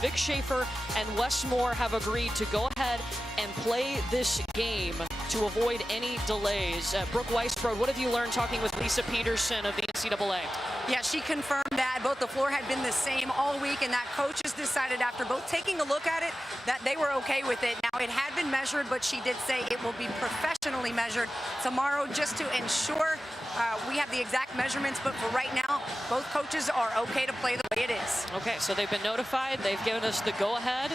Vic Schaefer and Wes Moore have agreed to go ahead and play this game to avoid any delays. Brooke Weisbrod, what have you learned talking with Lisa Peterson of the NCAA? Yeah, she confirmed that both the floor had been the same all week, and that coaches decided after both taking a look at it that they were okay with it. Now, it had been measured, but she did say it will be professionally measured tomorrow just to ensure we have the exact measurements. But for right now, both coaches are okay to play the way it is. Okay, so they've been notified. They've given us the go-ahead.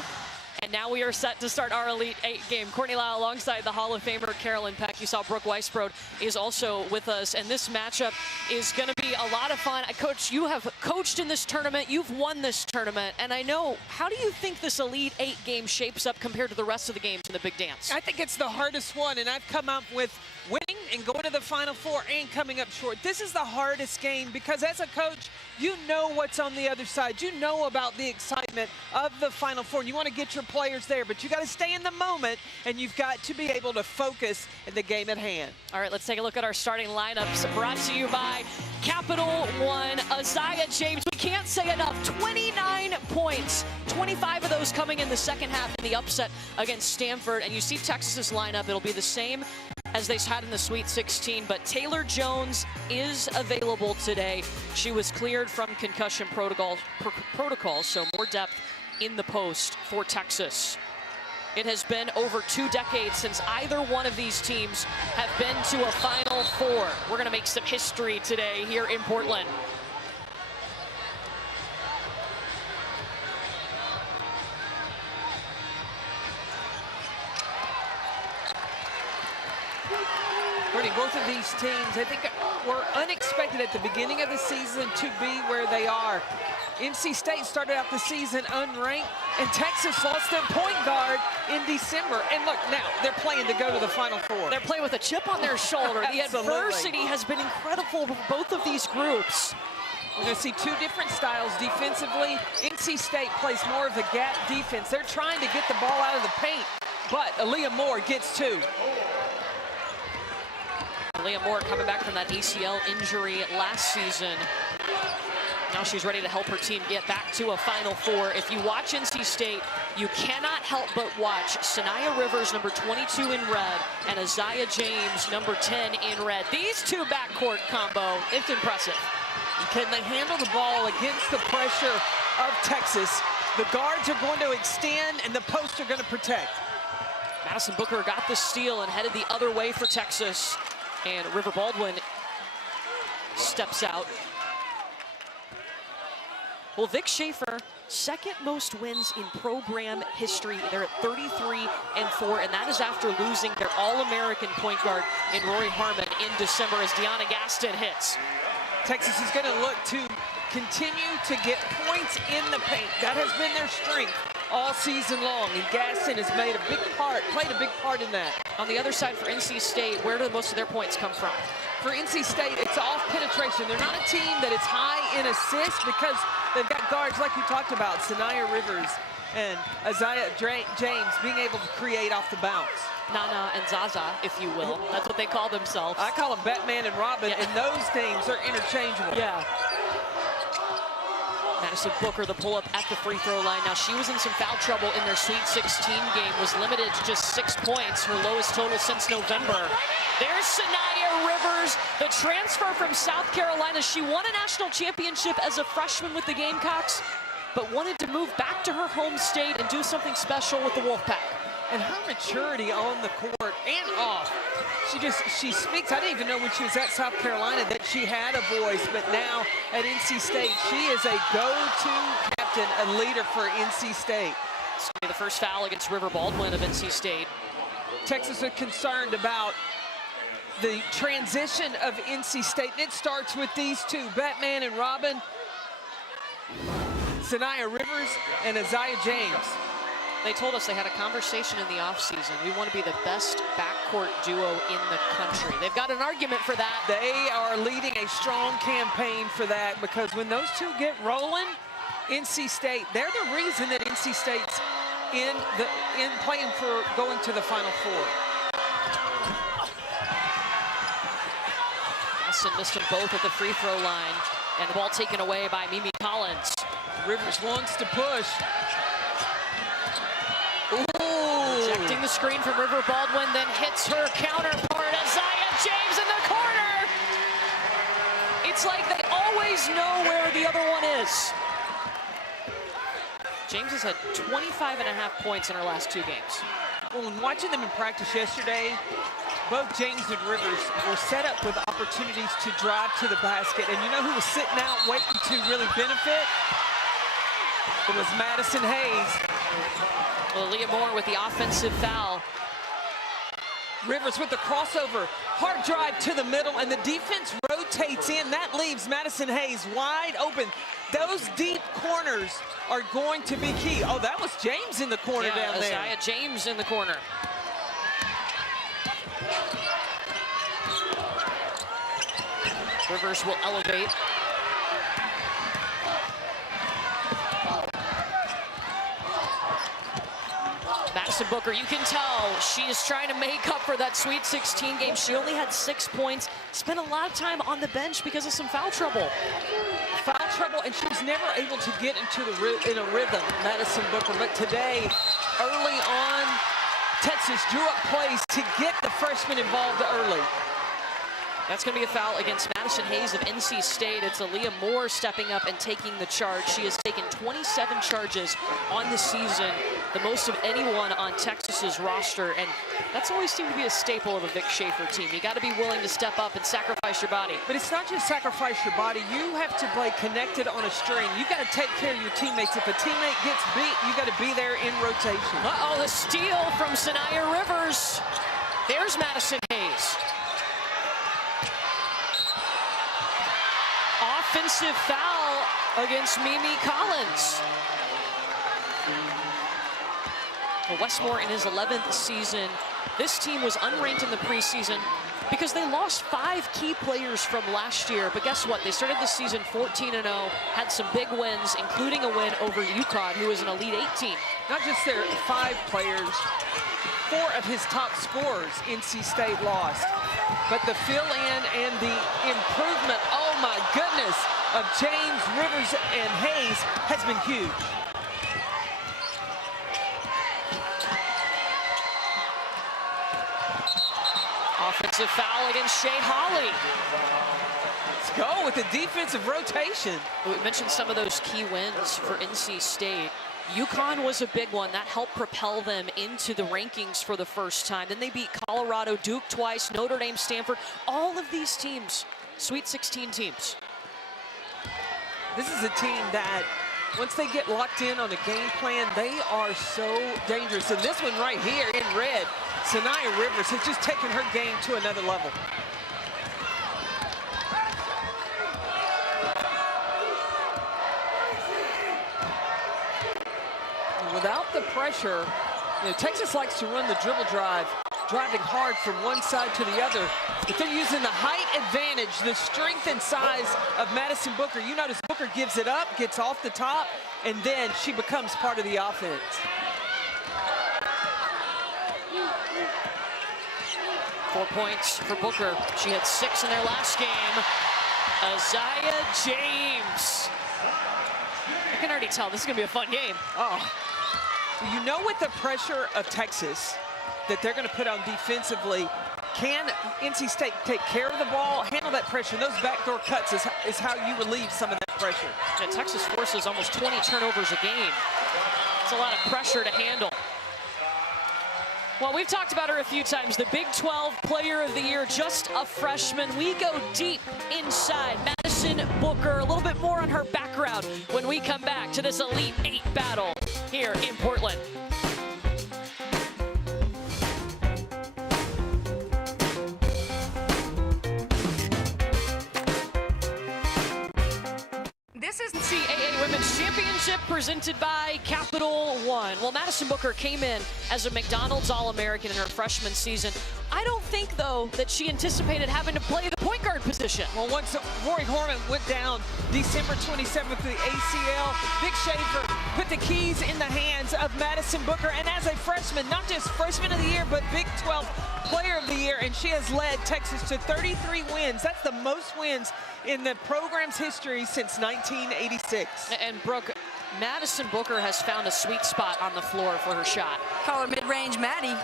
And now we are set to start our Elite Eight game. Courtney Lau alongside the Hall of Famer Carolyn Peck. You saw Brooke Weisbrod is also with us. And this matchup is going to be a lot of fun. Coach, you have coached in this tournament. You've won this tournament. And I know, how do you think this Elite Eight game shapes up compared to the rest of the games in the big dance? I think it's the hardest one. And I've come up with winning and going to the Final Four and coming up short. This is the hardest game because as a coach, you know what's on the other side. You know about the excitement of the Final Four. And you want to get your players there, but you got to stay in the moment, and you've got to be able to focus in the game at hand. All right, let's take a look at our starting lineups. Brought to you by Capital One. Isaiah James, we can't say enough, 29 points. 25 of those coming in the second half in the upset against Stanford. And you see Texas's lineup. It'll be the same as they had in the Sweet 16, but Taylor Jones is available today. She was cleared from concussion protocol, so more depth in the post for Texas. It has been over 2 decades since either one of these teams have been to a Final Four. We're going to make some history today here in Portland. Both of these teams, I think, were unexpected at the beginning of the season to be where they are. NC State started out the season unranked, and Texas lost their point guard in December. And look, now they're playing to go to the Final Four. They're playing with a chip on their shoulder. The adversity has been incredible for both of these groups. We're going to see 2 different styles defensively. NC State plays more of a gap defense. They're trying to get the ball out of the paint, but Aaliyah Moore gets 2. Aaliyah Moore coming back from that ACL injury last season. Now she's ready to help her team get back to a Final Four. If you watch NC State, you cannot help but watch Sanaya Rivers, number 22 in red, and Isaiah James, number 10 in red. These two backcourt combo, it's impressive. Can they handle the ball against the pressure of Texas? The guards are going to extend, and the posts are going to protect. Madison Booker got the steal and headed the other way for Texas. And River Baldwin steps out. Well, Vic Schaefer, second most wins in program history. They're at 33-4, and that is after losing their All-American point guard in Rory Harmon in December as Deanna Gaston hits. Texas is going to look to continue to get points in the paint. That has been their strength all season long, and Gaston has played a big part in that. On the other side for NC State, where do most of their points come from? For NC State, it's off penetration. They're not a team that is high in assists because they've got guards like you talked about, Sanaya Rivers and Isaiah James being able to create off the bounce. Nana and Zaza, if you will. That's what they call themselves. I call them Batman and Robin, and those teams are interchangeable. Yeah. Madison Booker, the pull-up at the free throw line. Now, she was in some foul trouble in their Sweet 16 game, was limited to just 6 points, her lowest total since November. There's Sanaya Rivers, the transfer from South Carolina. She won a national championship as a freshman with the Gamecocks, but wanted to move back to her home state and do something special with the Wolfpack. And her maturity on the court and off, she speaks. I didn't even know when she was at South Carolina that she had a voice, but now at NC State, she is a go-to captain, a leader for NC State. It's going to be the first foul against River Baldwin of NC State. Texas is concerned about the transition of NC State, and it starts with these two, Batman and Robin, Sanaya Rivers and Isaiah James. They told us they had a conversation in the offseason. We want to be the best backcourt duo in the country. They've got an argument for that. They are leading a strong campaign for that because when those two get rolling, NC State, they're the reason that NC State's in playing for going to the Final Four. Gaston missed them both at the free throw line, and the ball taken away by Mimi Collins. Rivers wants to push. the screen from River Baldwin, then hits her counterpart, Isaiah James in the corner. It's like they always know where the other one is. James has had 25.5 points in her last 2 games. Well, when watching them in practice yesterday, both James and Rivers were set up with opportunities to drive to the basket. And you know who was sitting out waiting to really benefit? It was Madison Hayes. Well, Leah Moore with the offensive foul. Rivers with the crossover, hard drive to the middle, and the defense rotates in. That leaves Madison Hayes wide open. Those deep corners are going to be key. Oh, that was James in the corner down there. Isaiah James in the corner. Rivers will elevate. Madison Booker, you can tell she is trying to make up for that Sweet 16 game. She only had 6 points, spent a lot of time on the bench because of some foul trouble. Foul trouble, and she was never able to get into in a rhythm, Madison Booker. But today, early on, Texas drew up plays to get the freshman involved early. That's going to be a foul against Madison Hayes of NC State. It's Leah Moore stepping up and taking the charge. She has taken 27 charges on the season, the most of anyone on Texas's roster, and that's always seemed to be a staple of a Vic Schaefer team. You got to be willing to step up and sacrifice your body. But it's not just sacrifice your body. You have to play connected on a string. You got to take care of your teammates. If a teammate gets beat, you got to be there in rotation. Uh-oh, the steal from Sanaya Rivers. There's Madison Hayes. Offensive foul against Mimi Collins. Well, Westmore in his 11th season. This team was unranked in the preseason because they lost 5 key players from last year. But guess what? They started the season 14-0, had some big wins, including a win over UConn, who is an Elite 18. Not just their 5 players, 4 of his top scorers NC State lost. But the fill-in and the improvement, oh my goodness, of James, Rivers, and Hayes has been huge. Offensive foul against Shea Holly. Let's go with the defensive rotation. We mentioned some of those key wins for NC State. UConn was a big one. That helped propel them into the rankings for the first time. Then they beat Colorado, Duke twice, Notre Dame, Stanford. All of these teams, Sweet 16 teams. This is a team that, once they get locked in on a game plan, they are so dangerous. And this one right here in red, Sanaya Rivers has just taken her game to another level. Without the pressure, you know, Texas likes to run the dribble drive, driving hard from one side to the other. But they're using the height advantage, the strength and size of Madison Booker. You notice Booker gives it up, gets off the top, and then she becomes part of the offense. Four points for Booker. She had 6 in their last game. Isaiah James. I can already tell this is going to be a fun game. Oh, you know, with the pressure of Texas that they're going to put on defensively, can NC State take care of the ball, handle that pressure? Those backdoor cuts is how you relieve some of that pressure. And Texas forces almost 20 turnovers a game. It's a lot of pressure to handle. Well, we've talked about her a few times. The Big 12 Player of the Year, just a freshman. We go deep inside Madison Booker. A little bit more on her background when we come back to this Elite 8 battle here in Portland. This is NCAA Women's Championship presented by Capital One. Well, Madison Booker came in as a McDonald's All-American in her freshman season. I don't think, though, that she anticipated having to play the point guard position. Well, once Rory Horman went down December 27th with the ACL, Vic Schaefer put the keys in the hands of Madison Booker. And as a freshman, not just Freshman of the Year, but Big 12 Player of the Year. And she has led Texas to 33 wins. That's the most wins in the program's history since 1986. And Brooke, Madison Booker has found a sweet spot on the floor for her shot. Call her mid-range Maddie.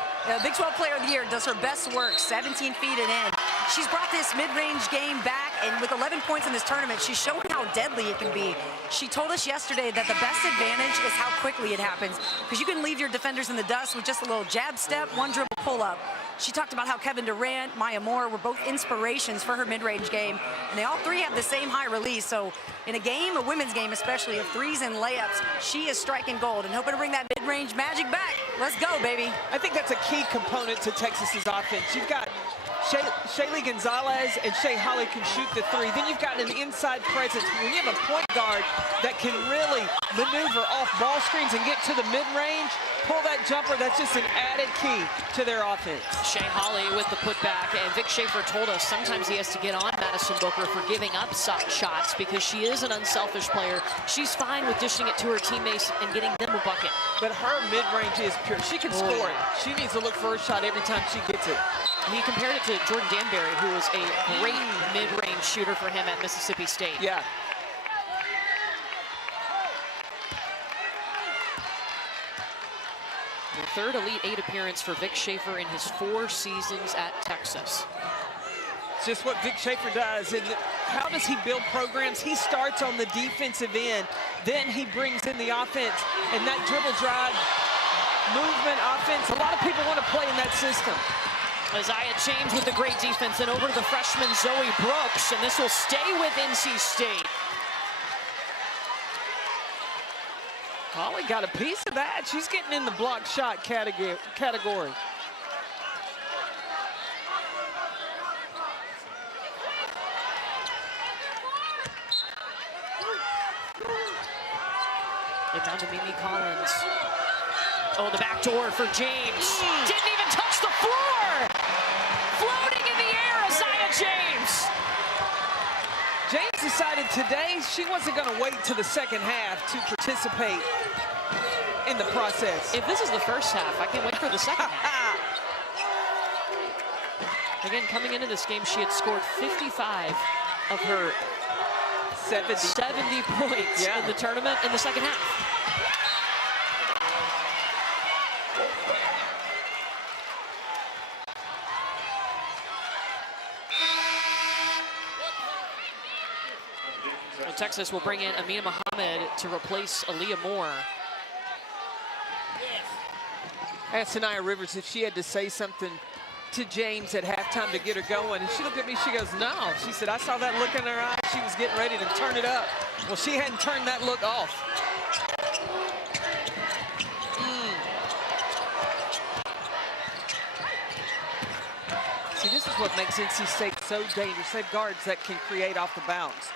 Big 12 Player of the Year, does her best work, 17 feet and in. She's brought this mid-range game back, and with 11 points in this tournament, she's showing how deadly it can be. She told us yesterday that the best advantage is how quickly it happens, because you can leave your defenders in the dust with just a little jab step, one dribble pull-up. She talked about how Kevin Durant, Maya Moore were both inspirations for her mid-range game, and they all three have the same high release. So in a game, a women's game especially, of threes and layups, she is striking gold and hoping to bring that mid-range magic back. Let's go, baby. I think that's a key component to Texas's offense. You've got Shaylee Gonzalez and Shay Holly can shoot the three. Then you've got an inside presence. When you have a point guard that can really maneuver off ball screens and get to the mid-range, pull that jumper, that's just an added key to their offense. Shay Holly with the putback, and Vic Schaefer told us sometimes he has to get on Madison Booker for giving up shots because she is an unselfish player. She's fine with dishing it to her teammates and getting them a bucket. But her mid-range is pure. She can score it. She needs to look for a shot every time she gets it. He compared it to Jordan Danbury, who was a great mid-range shooter for him at Mississippi State. Yeah. The third Elite Eight appearance for Vic Schaefer in his 4 seasons at Texas. It's just what Vic Schaefer does. And how does he build programs? He starts on the defensive end, then he brings in the offense. And that dribble drive, movement, offense, a lot of people want to play in that system. Isaiah James with a great defense, and over to the freshman Zoe Brooks, and this will stay with NC State. Holly got a piece of that. She's getting in the block shot category. And down to Mimi Collins. Oh, the back door for James. Didn't even touch the floor. Floating in the air, Isaiah James. James decided today she wasn't going to wait to the second half to participate in the process. If this is the first half, I can't wait for the second half. Again, coming into this game, she had scored 55 of her 70 points in the tournament in the second half. Texas will bring in Amina Muhammad to replace Aaliyah Moore. Asked Sanaya Rivers if she had to say something to James at halftime to get her going. And she looked at me, she goes, no. She said, I saw that look in her eye. She was getting ready to turn it up. Well, she hadn't turned that look off. See, this is what makes NC State so dangerous. They have guards that can create off the bounce.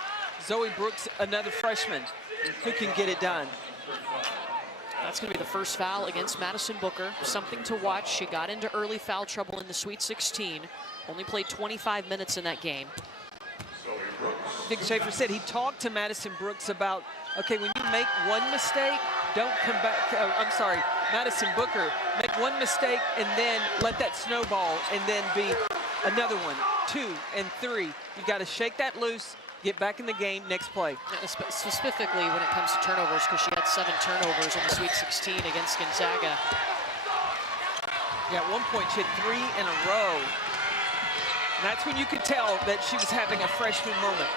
Zoe Brooks, another freshman who can get it done. That's going to be the first foul against Madison Booker. Something to watch. She got into early foul trouble in the Sweet 16. Only played 25 minutes in that game. Vic Schaefer said he talked to Madison Brooks about, okay, when you make one mistake, don't come back. I'm sorry, Madison Booker, make one mistake and then let that snowball and then be another one, 2 and 3. You've got to shake that loose. Get back in the game, next play. Specifically when it comes to turnovers, because she had 7 turnovers in the Sweet 16 against Gonzaga. Yeah, at one point she had 3 in a row. And that's when you could tell that she was having a freshman moment.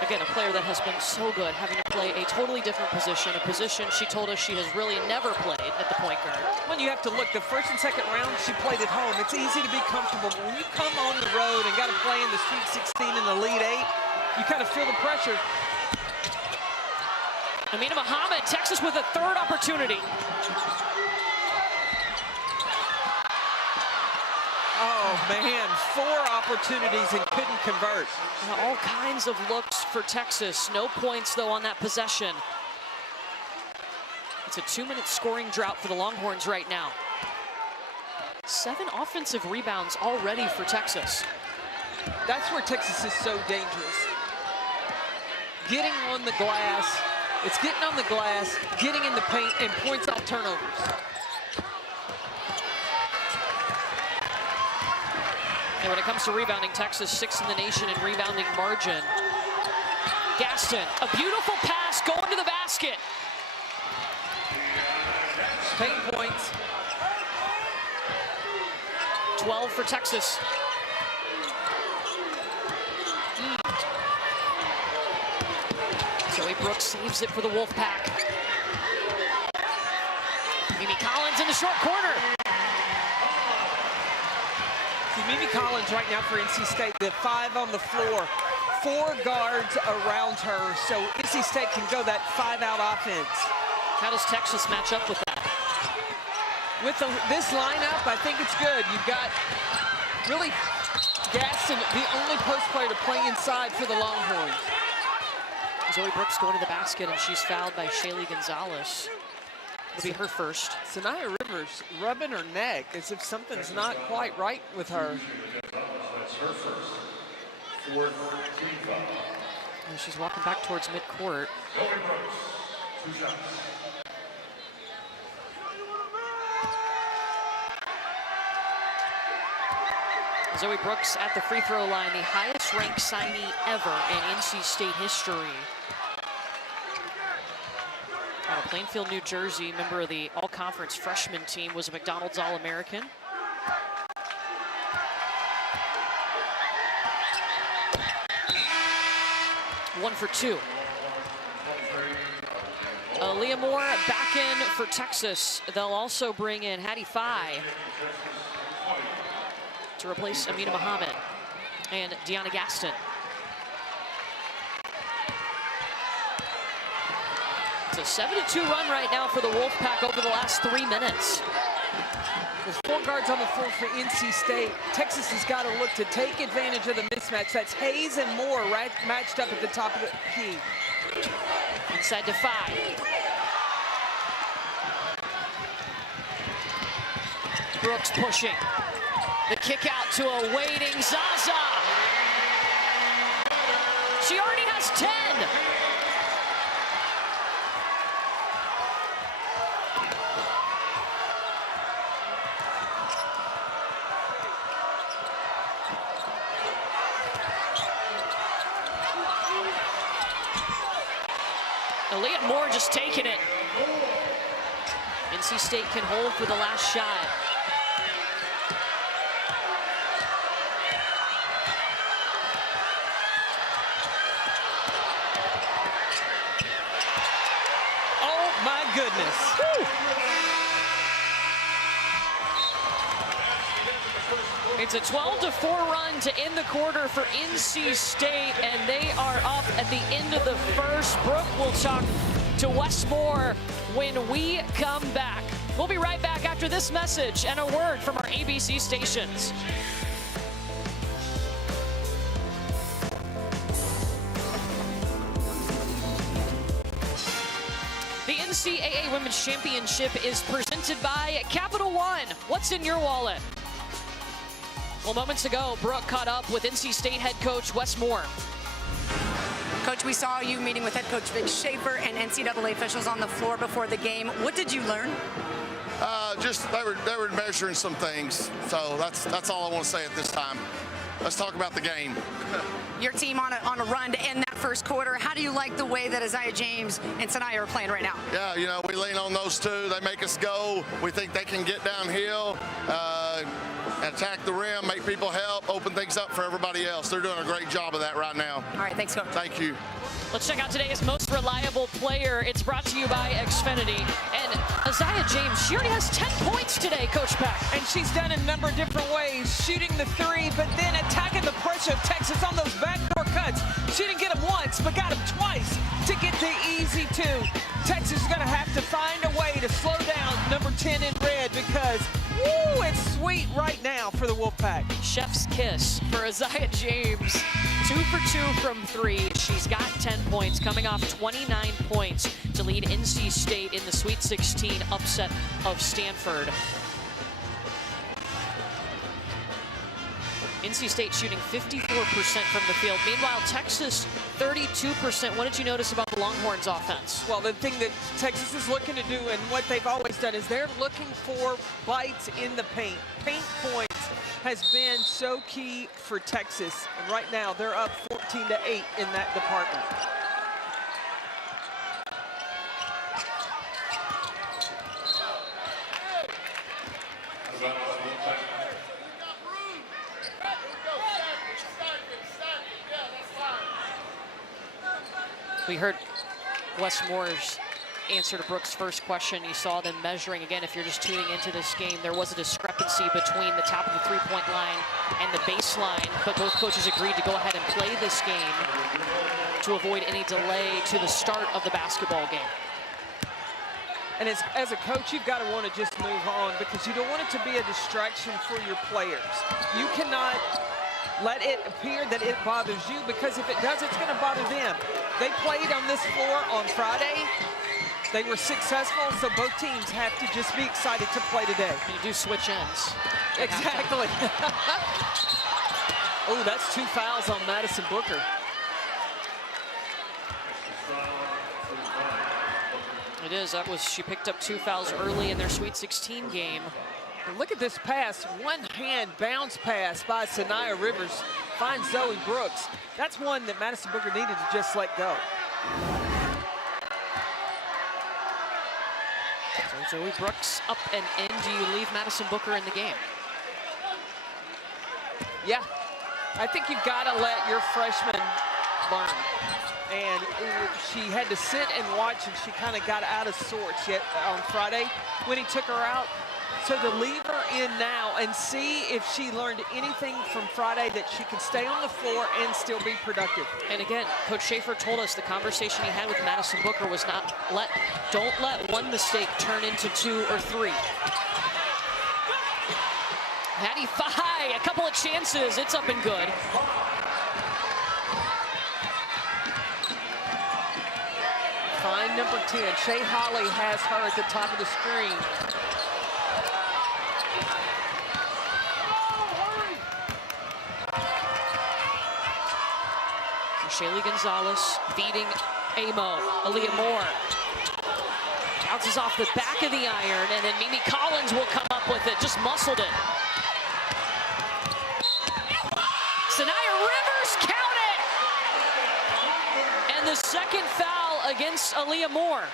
Again, a player that has been so good, having to play a totally different position, a position she told us she has really never played at the point guard. When you have to look, the first and second round she played at home. It's easy to be comfortable, but when you come on the road and got to play in the Sweet 16 and the Elite 8, you kind of feel the pressure. Amina Muhammad, Texas with a 3rd opportunity. Oh, man, 4 opportunities and couldn't convert. All kinds of looks for Texas. No points, though, on that possession. It's a 2-minute scoring drought for the Longhorns right now. 7 offensive rebounds already for Texas. That's where Texas is so dangerous. Getting on the glass, it's getting on the glass, getting in the paint, and points off turnovers. And when it comes to rebounding, Texas 6th in the nation in rebounding margin. Gaston, a beautiful pass going to the basket. Paint points. 12 for Texas. Zoe Brooks saves it for the Wolfpack. Mimi Collins in the short corner. See, Mimi Collins right now for NC State, the 5 on the floor, 4 guards around her, so NC State can go that 5-out offense. How does Texas match up with that? With this lineup, I think it's good. You've got really Gaston, the only post player to play inside for the Longhorns. Zoe Brooks going to the basket, and she's fouled by Shaylee Gonzalez. It'll be her first. Sanaya Rivers rubbing her neck as if something's not quite right with her. And she's walking back towards midcourt. Zoe Brooks at the free throw line, the highest ranked signee ever in NC State history. Out of Plainfield, New Jersey, member of the all-conference freshman team, was a McDonald's All-American. One for 2. Leah Moore back in for Texas. They'll also bring in Hattie Fye to replace Amina Muhammad and Deanna Gaston. It's a 7-2 run right now for the Wolfpack over the last 3 minutes. There's 4 guards on the floor for NC State. Texas has got to look to take advantage of the mismatch. That's Hayes and Moore right matched up at the top of the key. Inside to Fye. Brooks pushing. The kick out to a waiting Zaza. She already has 10. Aaliyah Moore just taking it. NC State can hold for the last shot. Oh my goodness. Woo. It's a 12-4 run to end the quarter for NC State, and they are up at the end of the first. Brooke will talk to Westmore when we come back. We'll be right back after this message and a word from our ABC stations. The NCAA Women's Championship is presented by Capital One. What's in your wallet? Well, moments ago, Brooke caught up with NC State head coach Wes Moore. Coach, we saw you meeting with head coach Vic Schaefer and NCAA officials on the floor before the game. What did you learn? Just they were measuring some things, so that's all I want to say at this time. Let's talk about the game. Your team on a run to end that first quarter. How do you like the way that Isaiah James and Sanaya are playing right now? Yeah, you know, we lean on those two. They make us go. We think they can get downhill, attack the rim, make people help, open things up for everybody else. They're doing a great job of that right now. All right, thanks, Coach. Thank you. Let's check out today's most reliable player. It's brought to you by Xfinity. And Isaiah James, she already has 10 points today, Coach Peck. And she's done it a number of different ways, shooting the 3, but then attacking the pressure of Texas on those backdoor cuts. She didn't get them once, but got them twice to get the easy 2. Texas is going to have to find a way to slow down number 10 in red because, woo, it's sweet right now for the Wolfpack. Chef's kiss for Isaiah James. 2 for 2 from 3. She's got 10 points, coming off 29 points to lead NC State in the Sweet 16 upset of Stanford. NC State shooting 54% from the field. Meanwhile, Texas 32%. What did you notice about the Longhorns offense? Well, the thing that Texas is looking to do and what they've always done is they're looking for bites in the paint. Paint points has been so key for Texas. And right now, they're up 14-8 in that department. We heard Wes Moore's answer to Brooks' first question. You saw them measuring, again, if you're just tuning into this game, there was a discrepancy between the top of the three-point line and the baseline, but both coaches agreed to go ahead and play this game to avoid any delay to the start of the basketball game. And as a coach, you've got to want to just move on because you don't want it to be a distraction for your players. You cannot let it appear that it bothers you, because if it does, it's going to bother them. They played on this floor on Friday. They were successful, so both teams have to just be excited to play today. You do switch ends. Exactly. Oh, that's 2 fouls on Madison Booker. It is. She picked up 2 fouls early in their Sweet 16 game. And look at this pass. One hand bounce pass by Sanaya Rivers finds Zoe Brooks. That's one that Madison Booker needed to just let go. So Zoe Brooks up and in. Do you leave Madison Booker in the game? Yeah. I think you've got to let your freshman learn. And she had to sit and watch, and she kind of got out of sorts yet on Friday when he took her out. So to leave her in now and see if she learned anything from Friday that she can stay on the floor and still be productive. And again, Coach Schaefer told us the conversation he had with Madison Booker was don't let one mistake turn into 2 or 3. Hattie Fye, a couple of chances, it's up and good. Fine number 10, Shea Holly has her at the top of the screen. Shaylee Gonzalez feeding Amo. Aaliyah Moore bounces off the back of the iron, and then Mimi Collins will come up with it. Just muscled it. Sanaya Rivers, count it! And the second foul against Aaliyah Moore.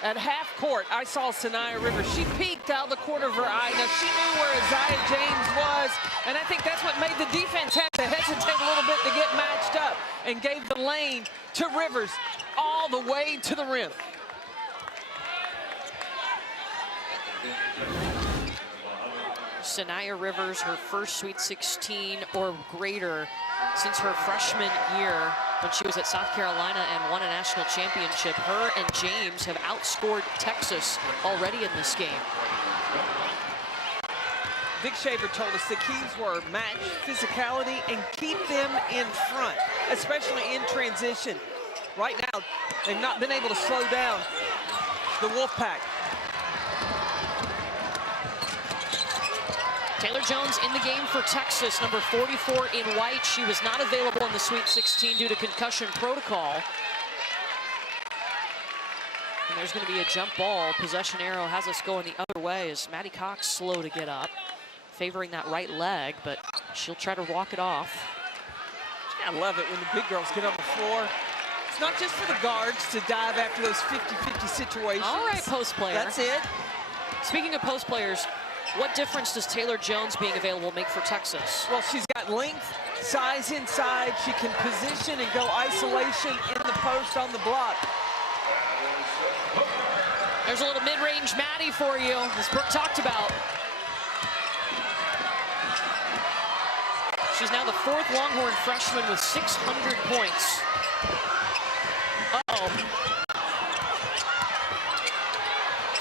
At half court, I saw Sanaya Rivers. She peeked out the corner of her eye. Now, she knew where Isaiah James was, and I think that's what made the defense have to hesitate a little bit to get matched up, and gave the lane to Rivers all the way to the rim. Sanaya Rivers, her first Sweet 16 or greater since her freshman year when she was at South Carolina and won a national championship. Her and James have outscored Texas already in this game. Vic Shaver told us the keys were match, physicality, and keep them in front, especially in transition. Right now, they've not been able to slow down the Wolfpack. Taylor Jones in the game for Texas, number 44 in white. She was not available in the Sweet 16 due to concussion protocol. And there's going to be a jump ball. Possession arrow has us going the other way as Maddie Cox slow to get up, favoring that right leg, but she'll try to walk it off. I love it when the big girls get on the floor. It's not just for the guards to dive after those 50-50 situations. All right, post player. That's it. Speaking of post players, what difference does Taylor Jones being available make for Texas? Well, she's got length, size inside. She can position and go isolation in the post on the block. There's a little mid-range Maddie for you, as Brooke talked about. She's now the 4th Longhorn freshman with 600 points. Uh-oh.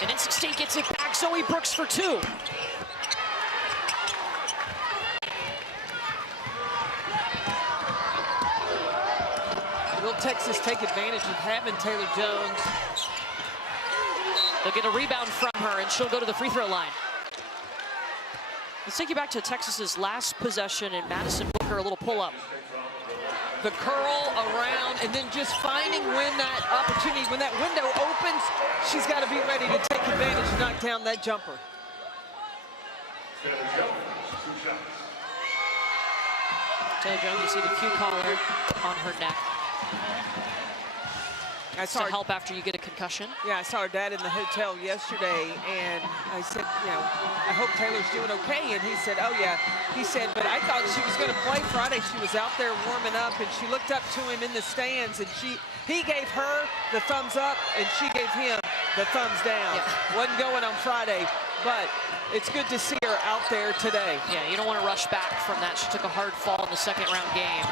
And NC State gets it back. Zoe Brooks for 2. Will Texas take advantage of having Taylor Jones? They'll get a rebound from her, and she'll go to the free throw line. Let's take you back to Texas's last possession, and Madison Booker, a little pull-up. The curl around, and then just finding when that opportunity, when that window opens, she's got to be ready to take advantage and knock down that jumper. Taylor Jones, you see the cue collar on her neck. to help after you get a concussion. Yeah, I saw her dad in the hotel yesterday, and I said, you know, I hope Taylor's doing okay. And he said, oh, yeah. He said, but I thought she was going to play Friday. She was out there warming up, and she looked up to him in the stands, and he gave her the thumbs up, and she gave him the thumbs down. Yeah. Wasn't going on Friday, but it's good to see her out there today. Yeah, you don't want to rush back from that. She took a hard fall in the second-round game.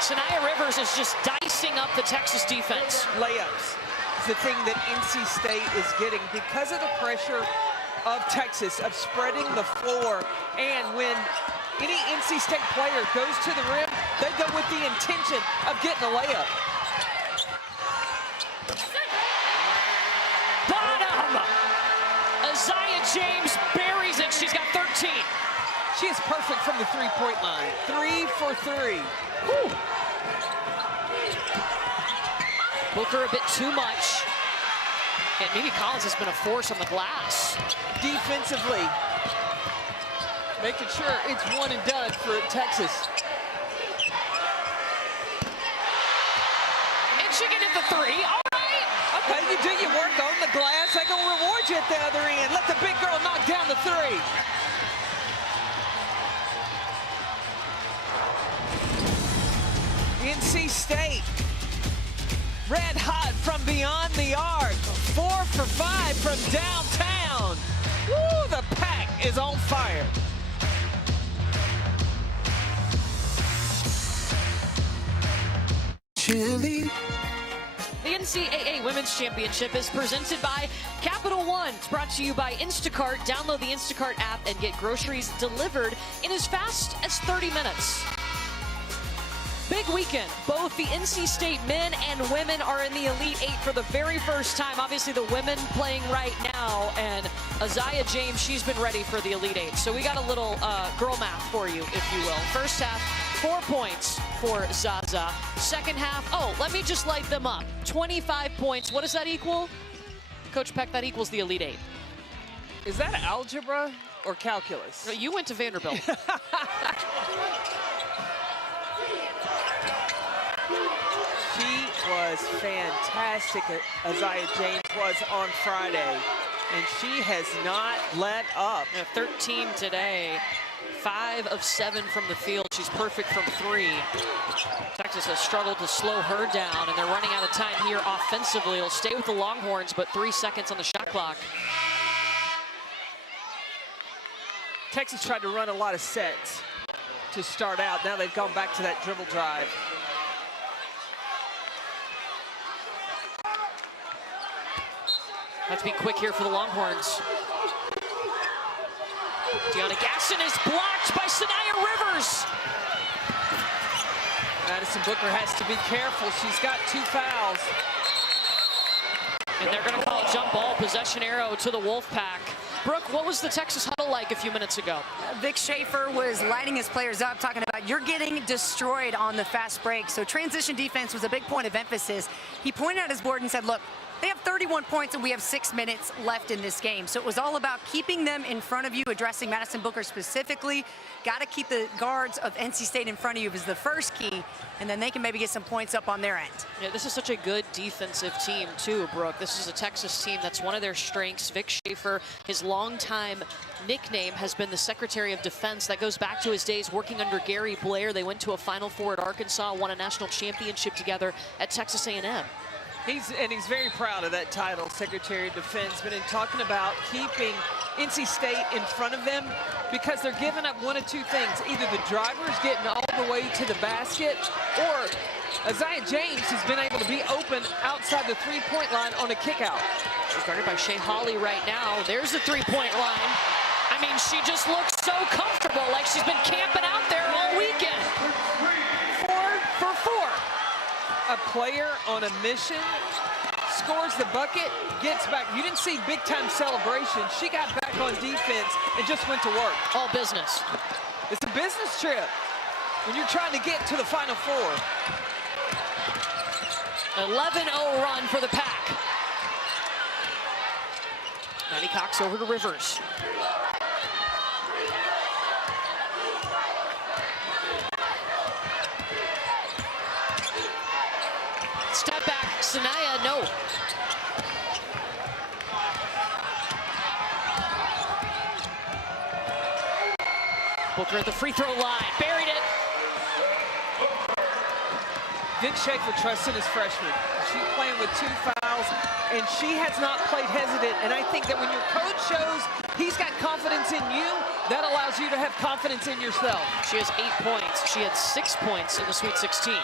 Sanaya Rivers is just dicing up the Texas defense. Layups is the thing that NC State is getting because of the pressure of Texas, of spreading the floor. And when any NC State player goes to the rim, they go with the intention of getting a layup. Bottom! Isaiah James buries it. She's got 13. She is perfect from the three-point line. 3 for 3. Whew. Booker a bit too much. And maybe Collins has been a force on the glass. Defensively, making sure it's one and done for Texas. And she can hit the three. All right. Okay, you do your work on the glass. They're going to reward you at the other end. Let the big girl knock down the three. NC State, red hot from beyond the arc. 4 for 5 from downtown. Woo, the pack is on fire. The NCAA Women's Championship is presented by Capital One. It's brought to you by Instacart. Download the Instacart app and get groceries delivered in as fast as 30 minutes. Big weekend. Both the NC State men and women are in the Elite Eight for the very first time. Obviously, the women playing right now, and Isaiah James, she's been ready for the Elite Eight. So we got a little girl math for you, if you will. First half, 4 points for Zaza. Second half, oh, let me just light them up. 25 points. What does that equal? Coach Peck, that equals the Elite Eight. Is that algebra or calculus? You went to Vanderbilt. She was fantastic, Isaiah James was on Friday, and she has not let up. 13 today, 5 of 7 from the field. She's perfect from 3. Texas has struggled to slow her down, and they're running out of time here offensively. It'll stay with the Longhorns, but 3 seconds on the shot clock. Texas tried to run a lot of sets to start out. Now they've gone back to that dribble drive. Have to be quick here for the Longhorns. Deanna Gasson is blocked by Sanaya Rivers. Madison Booker has to be careful. She's got 2 fouls. And they're going to call a jump ball, possession arrow to the Wolfpack. Brooke, what was the Texas huddle like a few minutes ago? Vic Schaefer was lighting his players up, talking about you're getting destroyed on the fast break. So transition defense was a big point of emphasis. He pointed out his board and said, look, they have 31 points and we have 6 minutes left in this game. So it was all about keeping them in front of you, addressing Madison Booker specifically. Got to keep the guards of NC State in front of you is the first key, and then they can maybe get some points up on their end. Yeah, this is such a good defensive team too, Brooke. This is a Texas team that's one of their strengths. Vic Schaefer, his longtime nickname has been the Secretary of Defense. That goes back to his days working under Gary Blair. They went to a Final Four at Arkansas, won a national championship together at Texas A&M. He's very proud of that title, Secretary of Defense, but in talking about keeping NC State in front of them because they're giving up one of 2 things. Either the driver's getting all the way to the basket, or Isaiah James has been able to be open outside the 3-point line on a kickout. She's guarded by Shea Hawley right now. There's the 3-point line. I mean, she just looks so comfortable, like she's been camping out there all weekend. 4 for 4. A player on a mission, scores the bucket, gets back. You didn't see big-time celebration. She got back on defense and just went to work. All business. It's a business trip when you're trying to get to the Final Four. 11-0 run for the Pack. Maddie Cox over to Rivers. Step back Sanaya, no. Booker at the free throw line, buried it. Vic Schaefer trusts in his freshman. She's playing with 2 fouls, and she has not played hesitant. And I think that when your coach shows he's got confidence in you, that allows you to have confidence in yourself. She has 8 points. She had 6 points in the Sweet 16.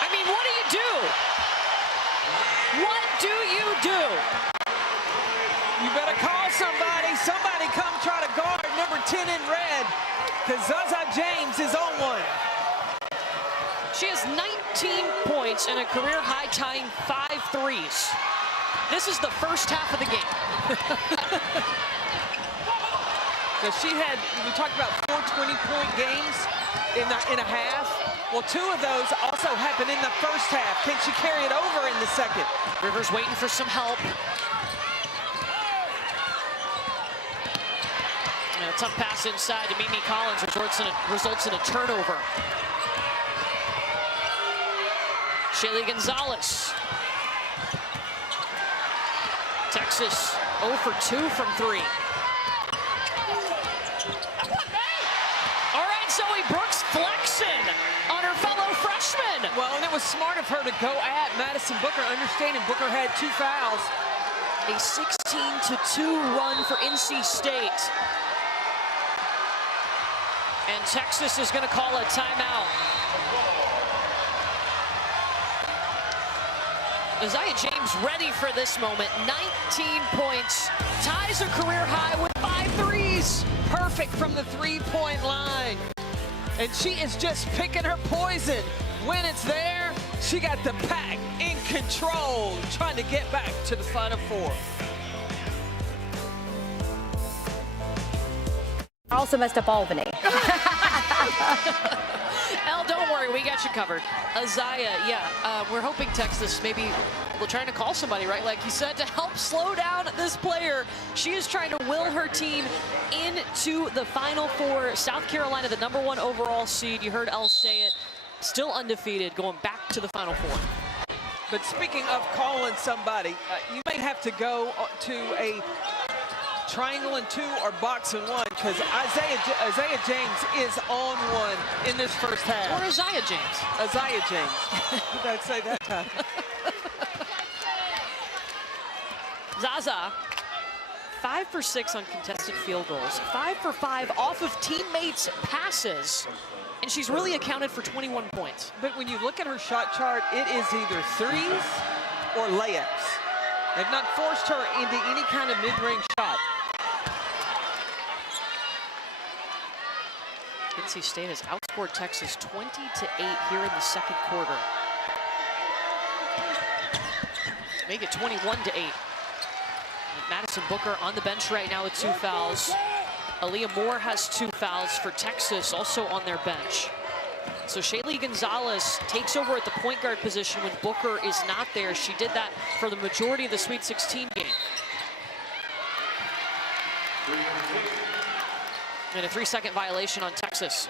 I mean, what do you do? What do you do? You better call somebody. Somebody come try to guard number 10 in red, because Zaza James is on one. She has 19 points and a career-high tying 5 threes. This is the first half of the game. So we talked about 4 20-point games in a half. Well, 2 of those also happened in the first half. Can she carry it over in the second? Rivers waiting for some help. And a tough pass inside to Mimi Collins results in a turnover. Shaylee Gonzalez. Texas 0 for 2 from 3. All right, Zoe Brooks flexing on her fellow freshman. Well, and it was smart of her to go at Madison Booker, understanding Booker had 2 fouls. A 16-2 run for NC State. And Texas is going to call a timeout. Isaiah James ready for this moment. 19 points, ties a career high with 5 threes. Perfect from the 3-point line. And she is just picking her poison. When it's there, she got the pack in control, trying to get back to the Final Four. Also messed up Albany. Elle, don't worry, we got you covered. Isaiah, yeah, we're hoping Texas maybe will trying to call somebody, right? Like you said, to help slow down this player. She is trying to will her team into the Final Four. South Carolina, the #1 overall seed. You heard Elle say it. Still undefeated, going back to the Final Four. But speaking of calling somebody, you may have to go to a triangle and 2 or box and 1, because Isaiah James is on one in this first half. Or Isaiah James. Isaiah James. Don't say that time. Zaza, 5 for 6 on contested field goals, 5 for 5 off of teammates' passes, and she's really accounted for 21 points. But when you look at her shot chart, it is either threes or layups. They've not forced her into any kind of mid-range shot. NC State has outscored Texas 20-8 here in the second quarter. Make it 21-8. Madison Booker on the bench right now with 2 fouls. Aaliyah Moore has 2 fouls for Texas, also on their bench. So Shaylee Gonzalez takes over at the point guard position when Booker is not there. She did that for the majority of the Sweet 16 game. And a 3-second violation on Texas.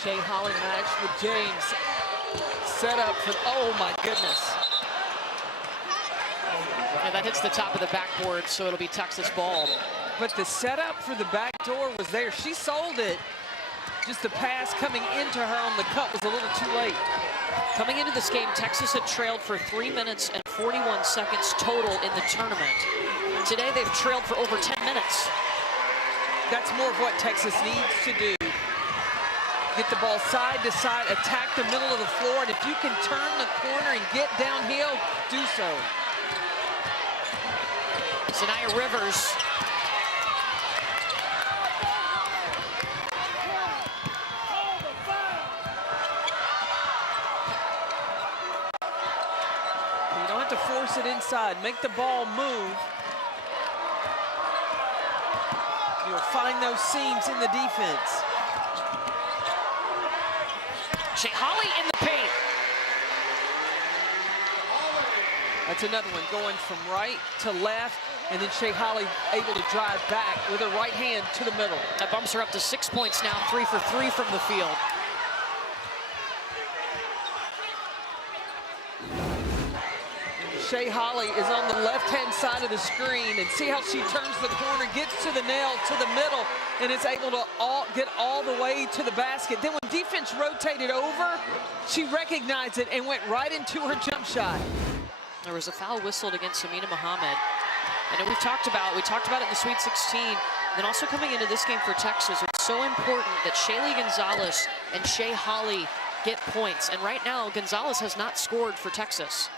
Shea Holly matched with James. Set up for, oh my goodness. And that hits the top of the backboard, so it'll be Texas ball. But the setup for the back door was there. She sold it. Just the pass coming into her on the cut was a little too late. Coming into this game, Texas had trailed for 3 minutes and 41 seconds total in the tournament. Today, they've trailed for over 10 minutes. That's more of what Texas needs to do. Get the ball side to side, attack the middle of the floor, and if you can turn the corner and get downhill, do so. Sanaya Rivers. You don't have to force it inside. Make the ball move. You'll find those seams in the defense. Shea Holly in the paint. That's another one going from right to left, and then Shea Holly able to drive back with her right hand to the middle. That bumps her up to 6 points now, 3 for 3 from the field. Shea Holly is on the left-hand side of the screen, and see how she turns the corner, gets to the nail, to the middle, and is able to get all the way to the basket. Then when defense rotated over, she recognized it and went right into her jump shot. There was a foul whistled against Amina Mohammed. I know we talked about it in the Sweet 16. Then also coming into this game for Texas, it's so important that Shaylee Gonzalez and Shea Holly get points. And right now, Gonzalez has not scored for Texas.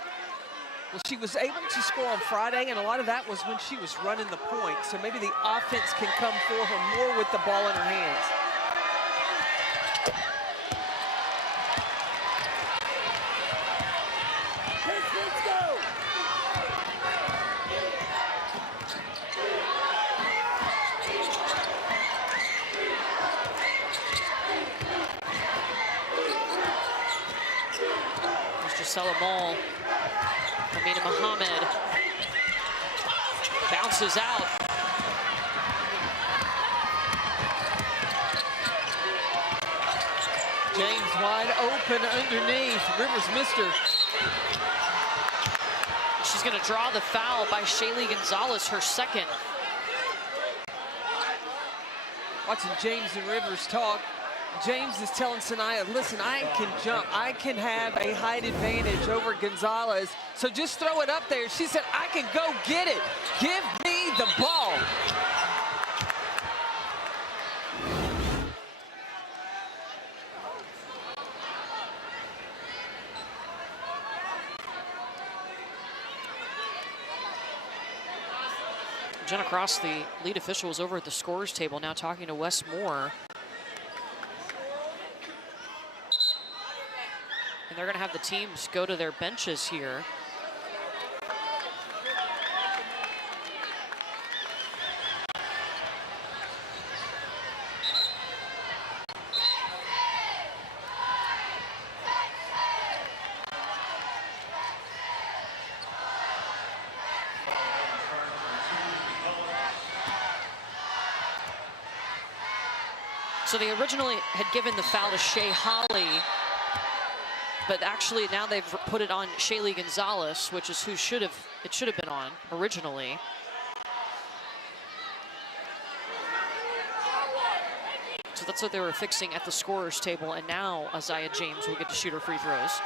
Well, she was able to score on Friday, and a lot of that was when she was running the point. So maybe the offense can come for her more with the ball in her hands. Let's go! There's Gisela Moll. Amina Mohammed bounces out. James wide open underneath. Rivers missed her. She's going to draw the foul by Shaylee Gonzalez, her second. Watching James and Rivers talk. James is telling Sanaya, listen, I can jump. I can have a height advantage over Gonzalez. So just throw it up there. She said, I can go get it. Give me the ball. Jenna Cross, the lead official, was over at the scorers table now talking to Wes Moore. And they're going to have the teams go to their benches here. So they originally had given the foul to Shea Holly, but actually now they've put it on Shaylee Gonzalez, which is who should have been on originally. So that's what they were fixing at the scorers table, and now Isaiah James will get to shoot her free throws.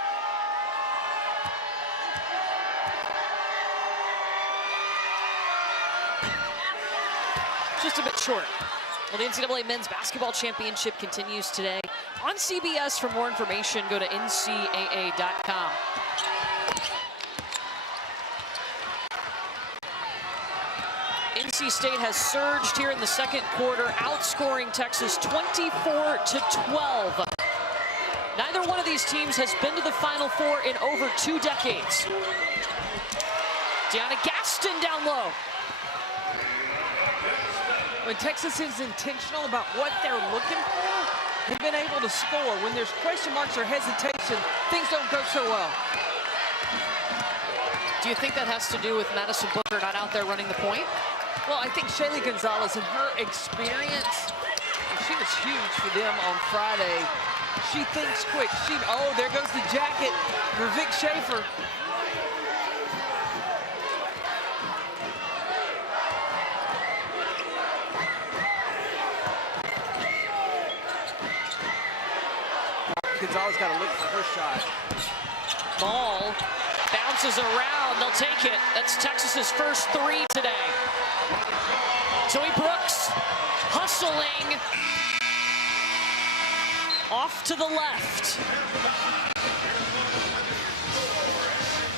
Just a bit short. Well, the NCAA Men's Basketball Championship continues today on CBS. For more information, go to ncaa.com. NC State has surged here in the second quarter, outscoring Texas 24-12. Neither one of these teams has been to the Final Four in over 2 decades. Deanna Gaston down low. When Texas is intentional about what they're looking for, they've been able to score. When there's question marks or hesitation, things don't go so well. Do you think that has to do with Madison Booker not out there running the point? Well, I think Shaylee Gonzalez and her experience, she was huge for them on Friday. She thinks quick. Oh, there goes the jacket for Vic Schaefer. Gonzalez got to look for her shot. Ball bounces around. They'll take it. That's Texas's first 3 today. Zoe Brooks hustling off to the left.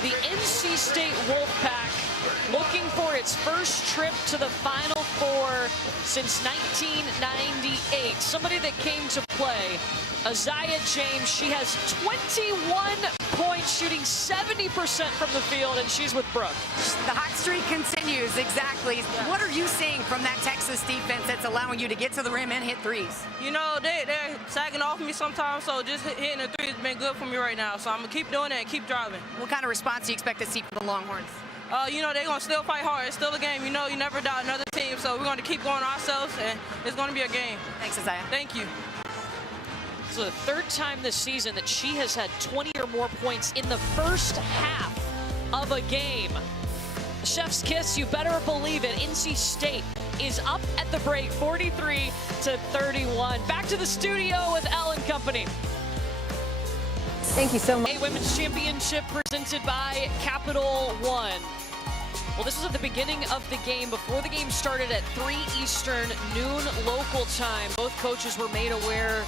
The NC State Wolfpack looking for its first trip to the Final Four since 1998. Somebody that came to play, Isaiah James. She has 21 points, shooting 70% from the field, and she's with Brooke. The hot streak continues, exactly. What are you seeing from that Texas defense that's allowing you to get to the rim and hit threes? You know, they're sagging off me sometimes, so just hitting a three has been good for me right now. So I'm going to keep doing it and keep driving. What kind of response do you expect to see from the Longhorns? You know, they're going to still fight hard. It's still a game. You know, you never doubt another team, so we're going to keep going ourselves, and it's going to be a game. Thanks, Isaiah. Thank you. It's the third time this season that she has had 20 or more points in the first half of a game. Chef's kiss, you better believe it. NC State is up at the break, 43-31. Back to the studio with Elle and company. Thank you so much. A women's championship presented by Capital One. Well, this was at the beginning of the game. Before the game started at 3 Eastern, noon local time. Both coaches were made aware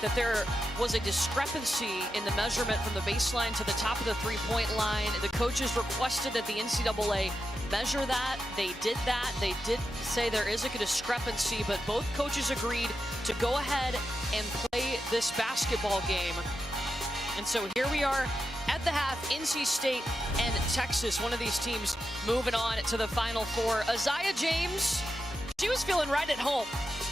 that there was a discrepancy in the measurement from the baseline to the top of the three-point line. The coaches requested that the NCAA measure that. They did that. They did say there is a discrepancy, but both coaches agreed to go ahead and play this basketball game. And so here we are at the half, NC State and Texas, one of these teams moving on to the Final Four. Isaiah James, she was feeling right at home.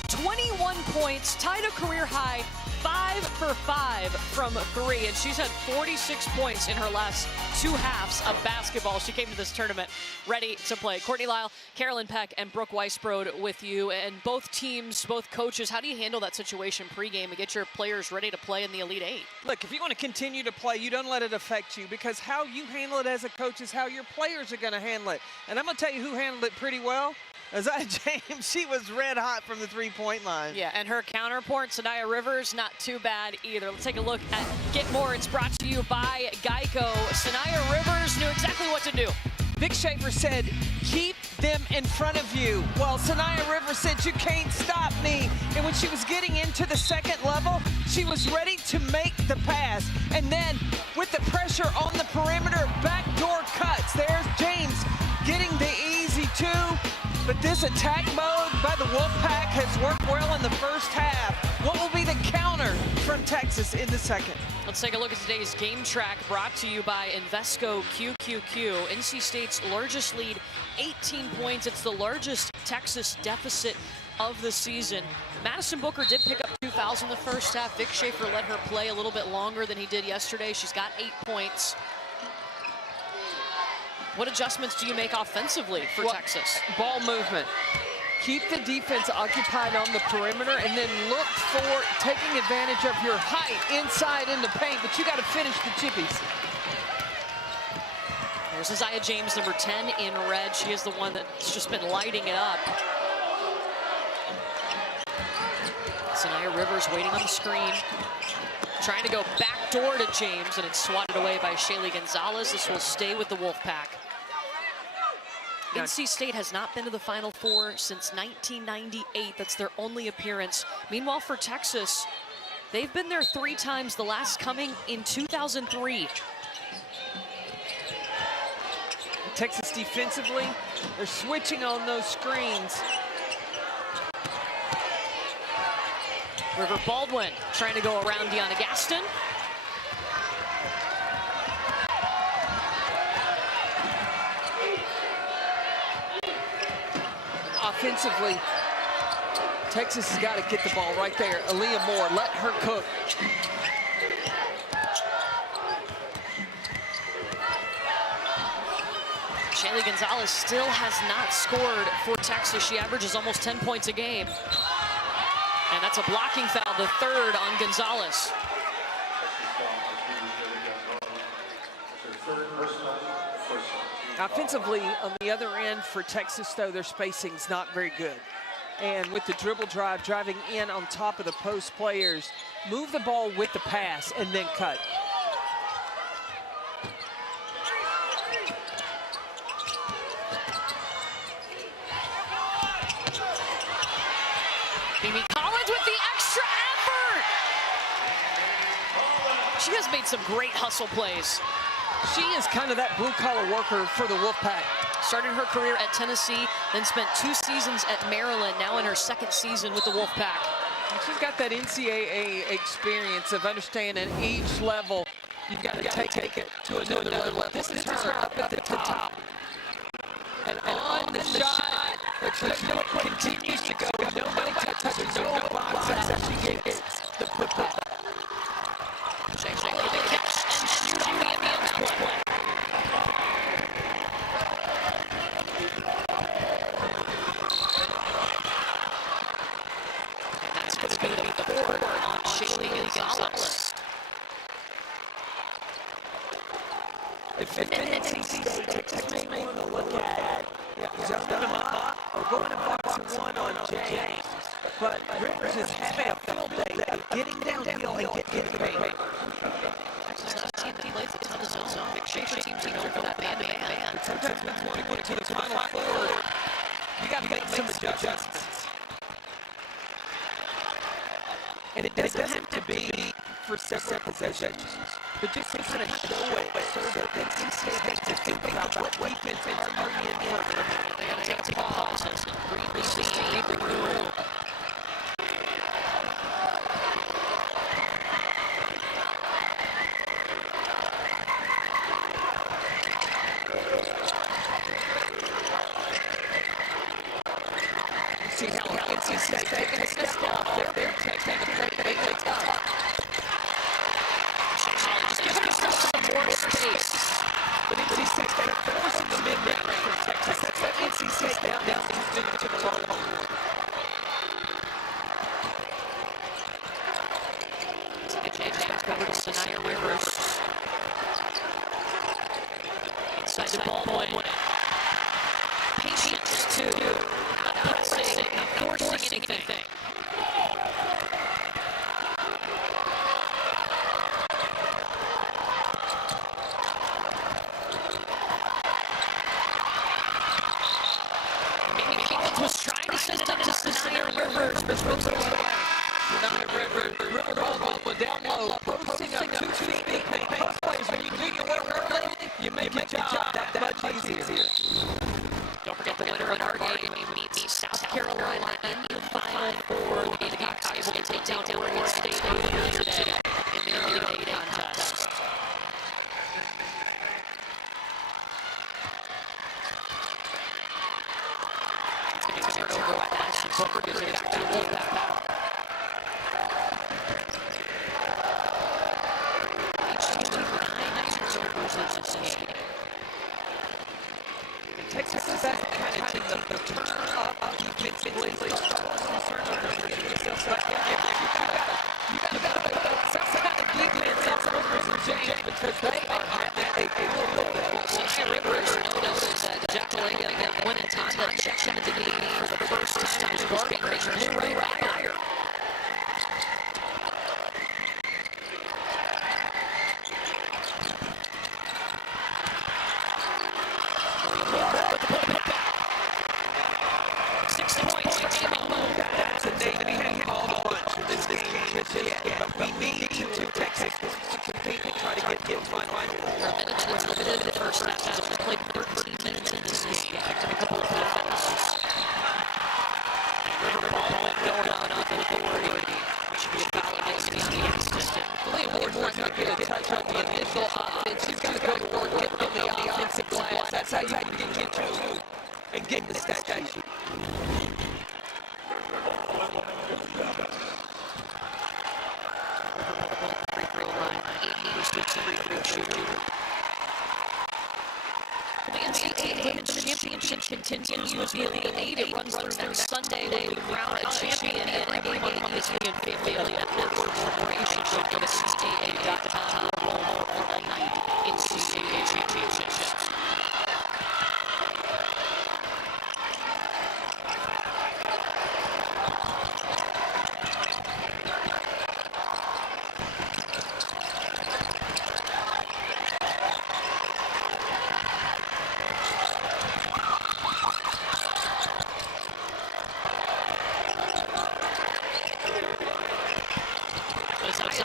21 points, tied a career high, 5 for 5 from 3, and she's had 46 points in her last 2 halves of basketball. She came to this tournament ready to play. Courtney Lyle, Carolyn Peck, and Brooke Weisbrod with you. And both teams, both coaches, how do you handle that situation pregame and get your players ready to play in the Elite Eight? Look, if you want to continue to play, you don't let it affect you, because how you handle it as a coach is how your players are going to handle it. And I'm going to tell you who handled it pretty well. Isaiah James, she was red hot from the three-point line. Yeah, and her counterpart, Sanaya Rivers, not too bad either. Let's take a look at Get More. It's brought to you by Geico. Sanaya Rivers knew exactly what to do. Vic Schaefer said, keep them in front of you. Well, Sanaya Rivers said, you can't stop me. And when she was getting into the second level, she was ready to make the pass. And then with the pressure on the perimeter, backdoor cuts. There's James getting the easy 2. But this attack mode by the Wolfpack has worked well in the first half. What will be the counter from Texas in the second? Let's take a look at today's game track, brought to you by Invesco QQQ. NC State's largest lead, 18 points. It's the largest Texas deficit of the season. Madison Booker did pick up 2 fouls in the first half. Vic Schaefer let her play a little bit longer than he did yesterday. She's got 8 points. What adjustments do you make offensively for Texas? Ball movement. Keep the defense occupied on the perimeter, and then look for taking advantage of your height inside in the paint, but you got to finish the chippies. There's Isaiah James, number 10 in red. She is the one that's just been lighting it up. Sanaya Rivers waiting on the screen. Trying to go backdoor to James, and it's swatted away by Shaylee Gonzalez. This will stay with the Wolfpack. NC State has not been to the Final Four since 1998. That's their only appearance. Meanwhile, for Texas, they've been there 3 times, the last coming in 2003. Texas defensively, they're switching on those screens. River Baldwin trying to go around Deanna Gaston. Offensively, Texas has got to get the ball right there. Aaliyah Moore, let her cook. Shaylee Gonzalez still has not scored for Texas. She averages almost 10 points a game. And that's a blocking foul, the 3rd on Gonzalez. Offensively, on the other end for Texas, though, their spacing's not very good. And with the dribble drive, driving in on top of the post players, move the ball with the pass and then cut. Mimi Collins with the extra effort. She has made some great hustle plays. She is kind of that blue-collar worker for the Wolfpack. Started her career at Tennessee, then spent 2 seasons at Maryland, now in her 2nd season with the Wolfpack. She's got that NCAA experience of understanding each level You've got to take it to another level. This is her up at the top. And on the shot, the treadmill continues to go. Nobody touches her, no box as she gets the putback. Shake with the catch and shooting the Indians point. And that's going to be the board on Shaylee Gonzalez. If NC State Texas may want to look at jumping them up or going to box one on James, but Rivers is having a field day of getting downhill and getting the bait. Texas is a team that plays a ton of zone. Big Schaefer teams are known for that man-to-man. But sometimes when you want to get to the Final Four, you got to make some adjustments. And it doesn't have to be for separate possessions, but just to kind of show it so that NC State to think about what defense are you in for. They got to take a pause and read the scene, read the room. See how NC State taking a step off. They're taking a great up. Just giving herself some more space. But NC State forcing the mid-range from Texas. That's that NC State down to the long. James covered Sanaya Rivers. Inside the ball one. Patience too. Not pressing, not forcing anything. Was trying to send it up to Sanaya Rivers, but throws it away. Sanaya Rivers, down low, posting up 2 feet. Post players, when you do your work early, you make your job that much easier. Don't forget the winner of our game meets South Carolina in the final for the Gamecocks, able to take down Oregon State earlier today in their Elite Eight contest. Turnover at Madison Booker gives it back to Wolfpack now. Each team with 9 turnovers in this game. Texas is that kind of team the turn up defensively. You got some kind of defense on Rivers and James because they are a little bit. Sanaya Rivers notices that Jack Delaney went into the check into the knee for the first time. His guarding pressure is right higher. That's a Navy all the bunch in this game. But we need to Texas to compete and try to get one line. Minutes was limited in the first half. They played 13 minutes in this game. Picked up a couple of fouls. River ball going on up with authority. Which should be a foul against the assistant. Ward's not going to get a touch on the initial offense. He's got to go to work, get on the offensive glass. That's how you can get to and get the stat sheet. The NCAA Women's Championship continues the Elite Eight. It runs through next Sunday. They will crown a champion every game on the ESPN Family Network. For more information, go to ncaa.com or roll more on NCAA Championships.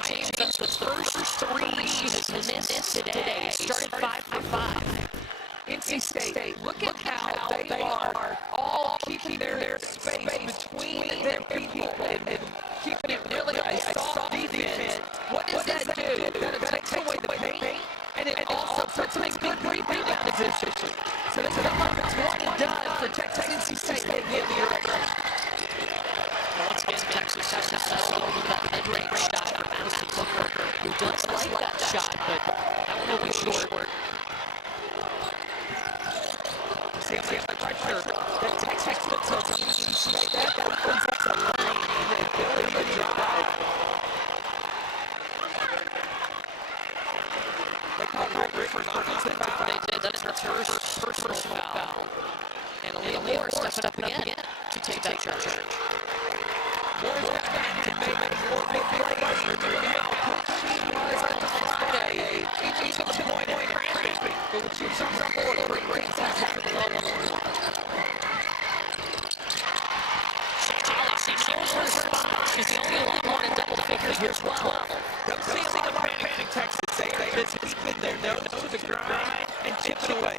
James, that's the first 3 she has missed today. Started 5 for 5. NC State, look at how they are all keeping their space between their people and keeping it really a soft defense. What does that do? That takes away the paint, and it also puts them in good rebounding position. So that's number 20 done for Texas NC State. They get the direction. Once again, Texas has that mid-range shot from Madison Booker, who does like that shot, but that one will be short. See, I'm quite sure that Texas puts up NC State. That opens up the lane and the ability to drive. They call Rick for an offensive foul. They did. That's her first personal foul. And Aaliyah Moore stepping up again to take that charge. Moore's got back to make more big plays. Remember how quick she was on Friday. Each of the point and cramping. But when she was on the board, great things have happened a lot more. She knows her spot. She's the only one in double figures here as well. Don't see a panic, Texas. They just keep their nose to the grind and chip it away.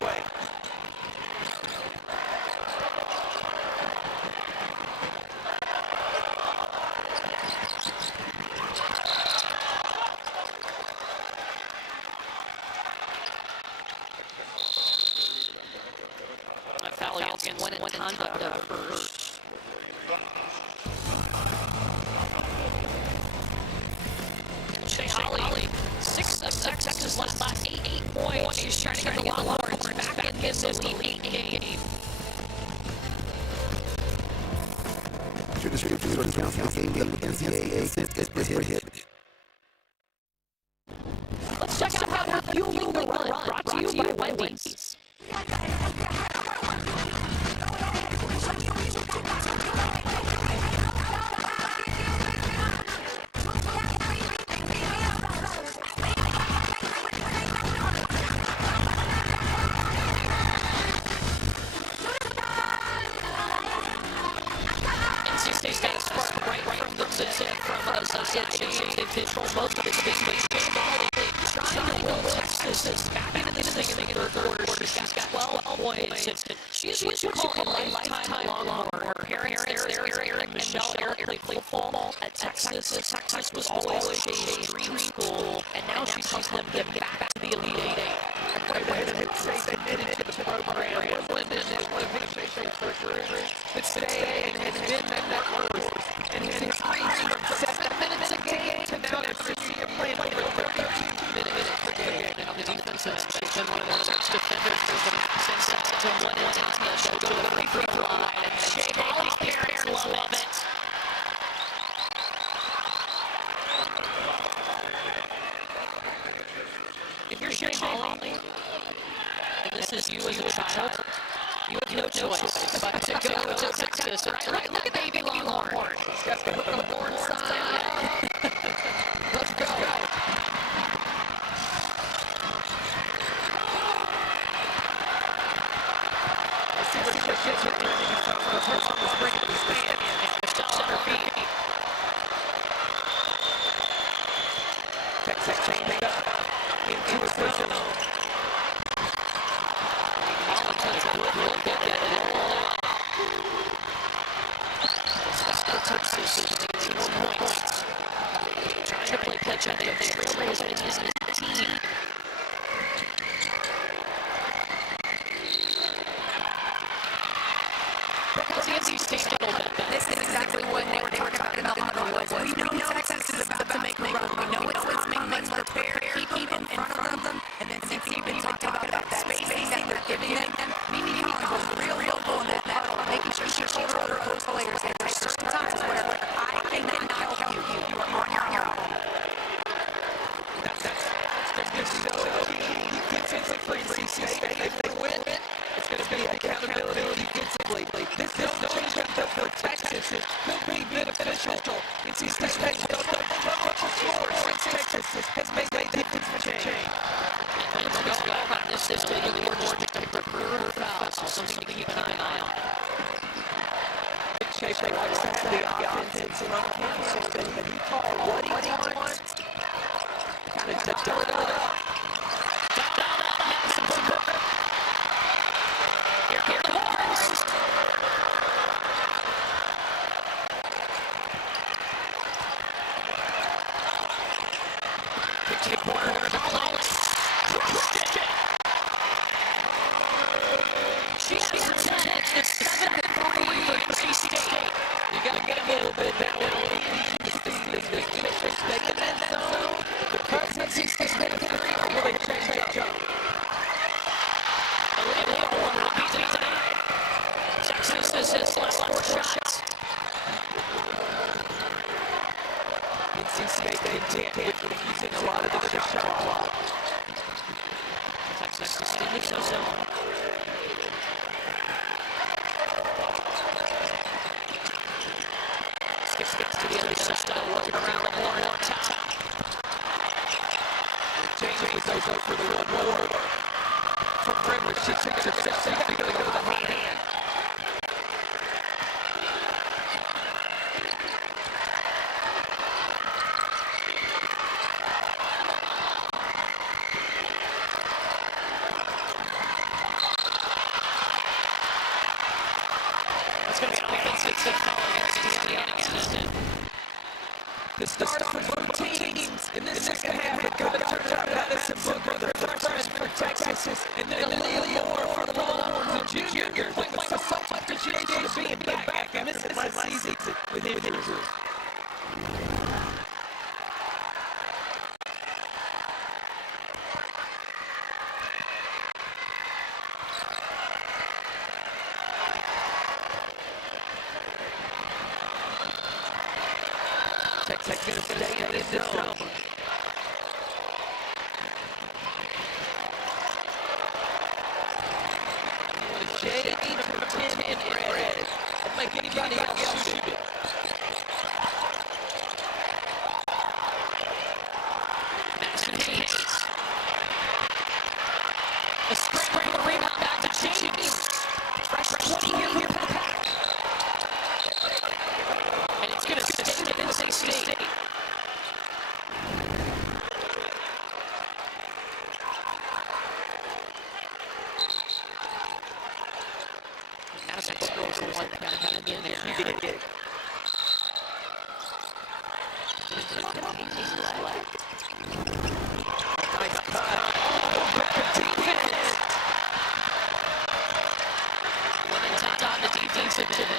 When conduct occurs. Shea Holly, 6 of Texas last 8 points. She's trying to get the Longhorns back in this 8 game. Your description for the counseling game with NCAA is prohibited. Let's check out how we're fueling the run. Brought to you by Wendy's. They control most of the space. Trying to will Texas back into this thing in the third quarter. She's got 12 points. And she's what you call a lifetime Longhorn. Her parents, Eric and Michelle Eric, played football at Texas. Texas was always Shay's dream school. And now she's helping them get back to the Elite 8. They admitted to the program. But today has been that close. And his increased from 7 minutes a game to now after senior playing over 32 minutes per game. Now the defense has been one of their best defenders since to one and she'll go to the free throw line. And Shea Holly's parents love it. If you're Shea Holly, and this is you as a child, you have no choice but to go to Texas. Right? Look at baby Longhorn. He's got the Longhorn sign. Let's go. I see what she gets with her. She's on the spring of the stand. Michelle's on her feet. Texas changing up into his zone. Texas 18 points. Trying to play catch up. They realize that it is his team. Because NC State's a little bit better. This is exactly what they were talking about in the huddle was. We know Texas is about to make a run. We know it's let's prepare, keep in front of them, and then since you've been talking about that spacing that they're giving them, Mimi goes real vocal in that huddle, making sure she holds other close players. And there's certain times where I cannot help you. You are on your own. That's so key defensively for NC State. If they win, it's going to be accountability defensively. This is no change for Texas. It could be beneficial. NC State has built up much more since Texas has made that defensive change. And when we go about this system, you'll more to recruit fouls, so something to keep an eye on. Shea likes to have the offense run him, so that he call what he wants. Kind of just fill it up. She has 10. It's 7-3 for NC State. You got to get a little bit that way. Stay in that zone. Because NC State's going to three, or will they change that jump? Texas has his last 4 shots. NC State with using a lot of the shot clock. Texas continues to zone. Skips to the other side, looking around the horn up top. James goes up for the one more. From Brimmer, she takes herself. She's going to go to the hot hand. It's going to be an offensive foul against Indiana. The start for both teams in the second half. They're going to turn it out. Madison Booker, the freshman for Texas, and then Leo Moore for the Longhorns, the junior. With the subject to JJ being back and missing last season with injuries. Texas going to stay in this zone. Shade number 10 in red. Don't make anybody else shoot it. Madison Hayes. A screen for the rebound back to James. Fresh 20 here for the pack. And it's going to stay with NC State. Madison scores the one that got him in there. He did. Nice cut. Defense. One and on the defensive end.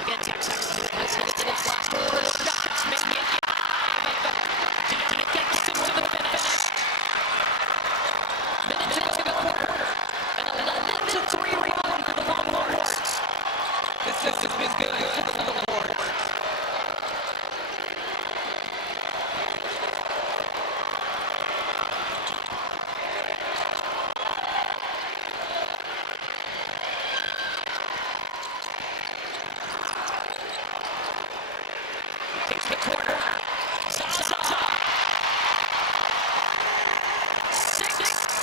Again, Texas has hit its last 4 shots. Maybe it get high, but didn't get to the finish. Minute to go quarter. And a 11-3 rebound for the Longhorns. This has been good for the Longhorns. Takes the corner. Zaza. 6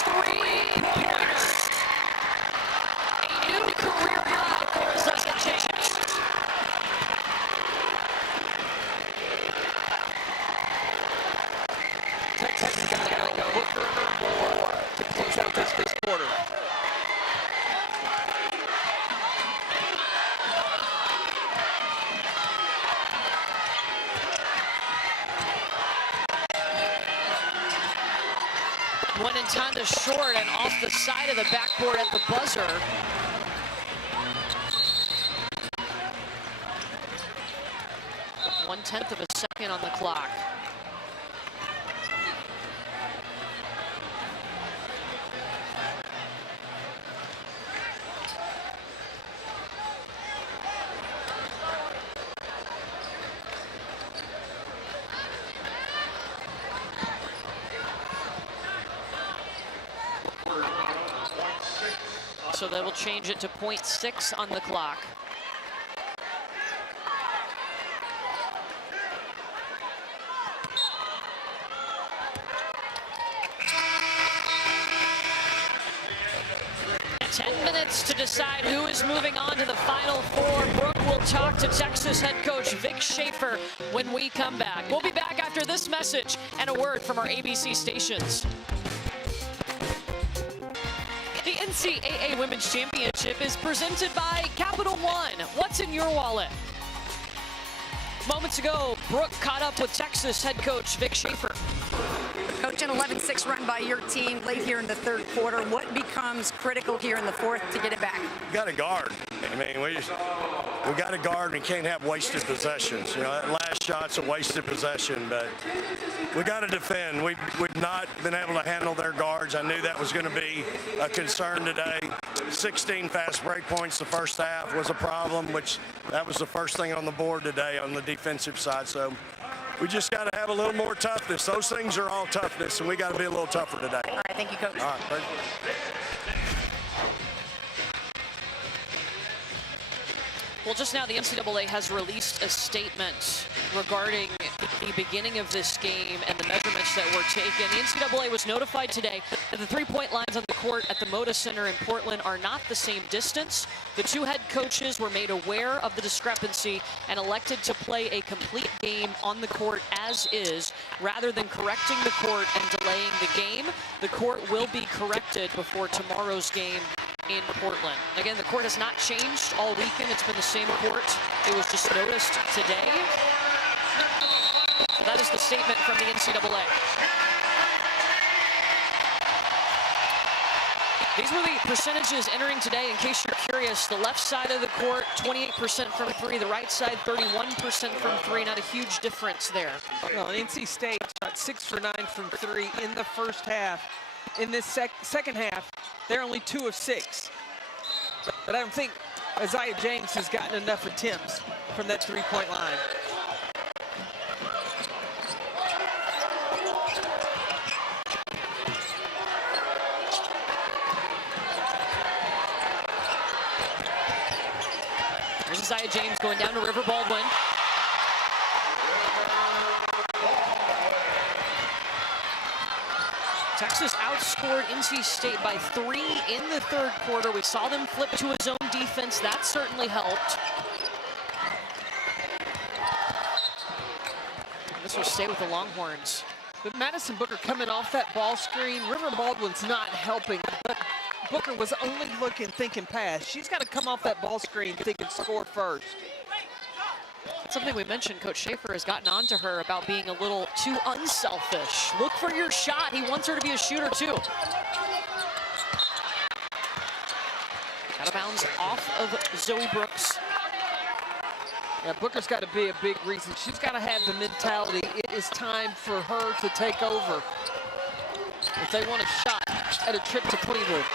3-pointers. A new career high for Zaza James. Texas got to go Booker or more to close out this quarter. One in time to short and off the side of the backboard at the buzzer. One-tenth of a second on the clock. So they will change it to 0.6 on the clock. And 10 minutes to decide who is moving on to the Final Four. Brooke will talk to Texas head coach Vic Schaefer when we come back. We'll be back after this message and a word from our ABC stations. The NCAA Women's Championship is presented by Capital One. What's in your wallet? Moments ago, Brooke caught up with Texas head coach Vic Schaefer. Coach Coach, an 11-6 run by your team late here in the third quarter. What becomes critical here in the fourth to get it back? Got to guard. I mean, we got to guard. We can't have wasted possessions. You know, that last shot's a wasted possession, but we got to defend. We've not been able to handle their guards. I knew that was going to be a concern today. 16 fast break points the first half was a problem, which that was the first thing on the board today on the defensive side. So we just got to have a little more toughness. Those things are all toughness, and we got to be a little tougher today. All right, thank you, Coach. All right, great. Well, just now the NCAA has released a statement regarding the beginning of this game and the measurements that were taken. The NCAA was notified today that the three-point lines on the court at the Moda Center in Portland are not the same distance. The two head coaches were made aware of the discrepancy and elected to play a complete game on the court as is, rather than correcting the court and delaying the game. The court will be corrected before tomorrow's game in Portland. Again, the court has not changed all weekend. It's been the same court. It was just noticed today. So that is the statement from the NCAA. These were the percentages entering today, in case you're curious. The left side of the court, 28% from three. The right side, 31% from three. Not a huge difference there. Well, NC State shot 6 for 9 from three in the first half. In this second half, they're only 2 of 6. But I don't think Isaiah James has gotten enough attempts from that three-point line. There's Isaiah James going down to River Baldwin. Texas outscored NC State by 3 in the third quarter. We saw them flip to a zone defense. That certainly helped. This will stay with the Longhorns. But Madison Booker coming off that ball screen. River Baldwin's not helping, but Booker was only looking, thinking pass. She's got to come off that ball screen, thinking score first. That's something we mentioned. Coach Schaefer has gotten on to her about being a little too unselfish. Look for your shot. He wants her to be a shooter, too. Out of bounds off of Zoe Brooks. Yeah, Booker's got to be a big reason. She's got to have the mentality. It is time for her to take over if they want a shot at a trip to Cleveland.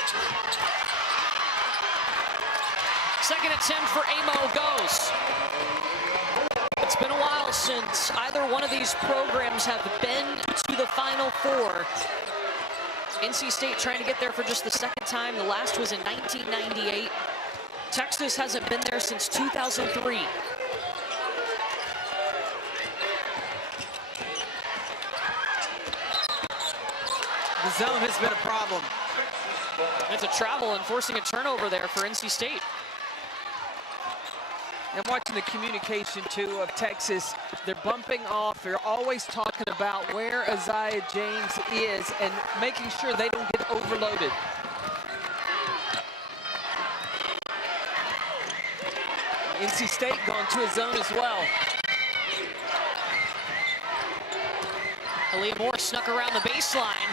Second attempt for Amo goes. It's been a while since either one of these programs have been to the Final Four. NC State trying to get there for just the second time. The last was in 1998. Texas hasn't been there since 2003. The zone has been a problem. It's a travel and forcing a turnover there for NC State. I'm watching the communication, too, of Texas. They're bumping off. They're always talking about where Isaiah James is and making sure they don't get overloaded. NC State going to a zone as well. Aaliyah Moore snuck around the baseline.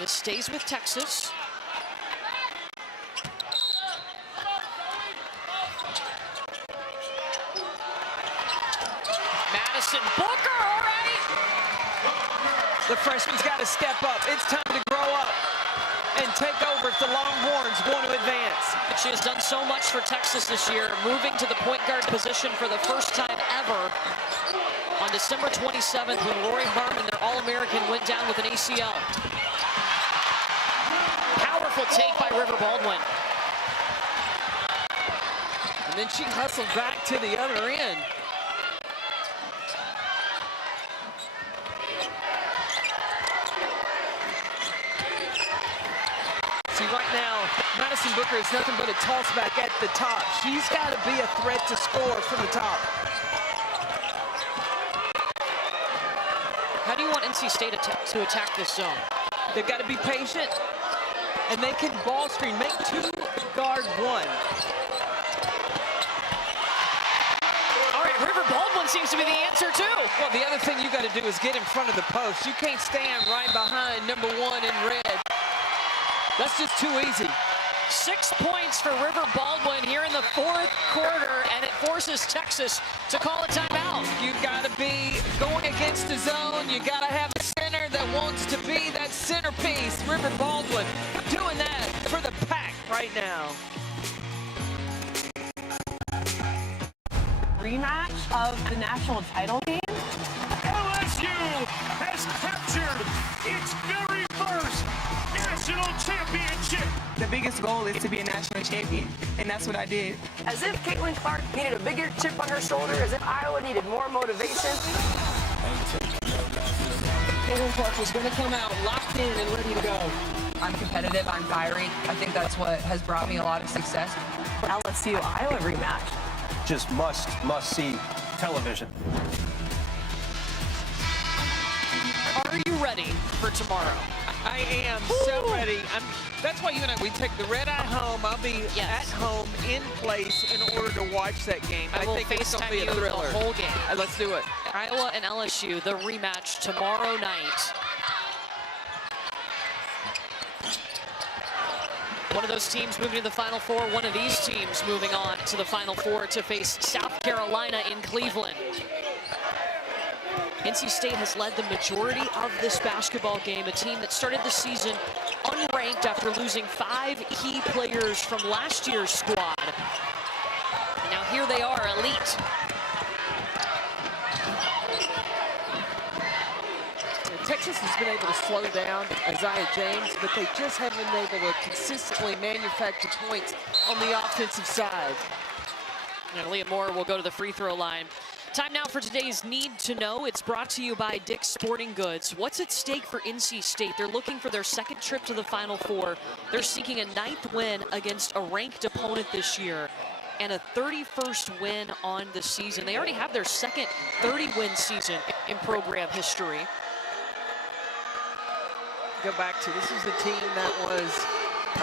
This stays with Texas. Madison Booker, all right. The freshman's got to step up. It's time to grow up and take over if the Longhorns want to advance. She has done so much for Texas this year, moving to the point guard position for the first time ever on December 27th when Lori Harmon, their All-American, went down with an ACL. Powerful take by River Baldwin. And then she hustled back to the other end. See, right now, Madison Booker is nothing but a toss back at the top. She's got to be a threat to score from the top. How do you want NC State to attack this zone? They've got to be patient, and they can ball screen, make 2 guard 1. All right, River Baldwin seems to be the answer, too. Well, the other thing you got to do is get in front of the post. You can't stand right behind number 1 in red. That's just too easy. 6 points for River Baldwin here in the fourth quarter, and it forces Texas to call a timeout. You got to be going against the zone. You got to have a center that wants to be that centerpiece. River Baldwin doing that for the pack right now. Rematch of the national title game. LSU has captured its very first national championship. The biggest goal is to be a national champion, and that's what I did. As if Caitlin Clark needed a bigger chip on her shoulder, as if Iowa needed more motivation. Caitlin Clark was going to come out locked in and ready to go. I'm competitive, I'm fiery. I think that's what has brought me a lot of success. LSU-Iowa rematch. Just must see television. Are you ready for tomorrow? I am so ready. That's why you and we take the red eye home. I'll be at home in place in order to watch that game. I will think it's going to be FaceTime a you the thriller. whole game. Let's do it. Iowa and LSU, the rematch tomorrow night. One of those teams moving to the Final Four, one of these teams moving on to the Final Four to face South Carolina in Cleveland. NC State has led the majority of this basketball game, a team that started the season unranked after losing 5 key players from last year's squad. Now here they are, elite. Texas has been able to slow down Isaiah James, but they just haven't been able to consistently manufacture points on the offensive side. Now Leah Moore will go to the free throw line. Time now for today's Need to Know. It's brought to you by Dick's Sporting Goods. What's at stake for NC State? They're looking for their second trip to the Final Four. They're seeking a 9th win against a ranked opponent this year and a 31st win on the season. They already have their second 30-win season in program history. Go back to, this is the team that was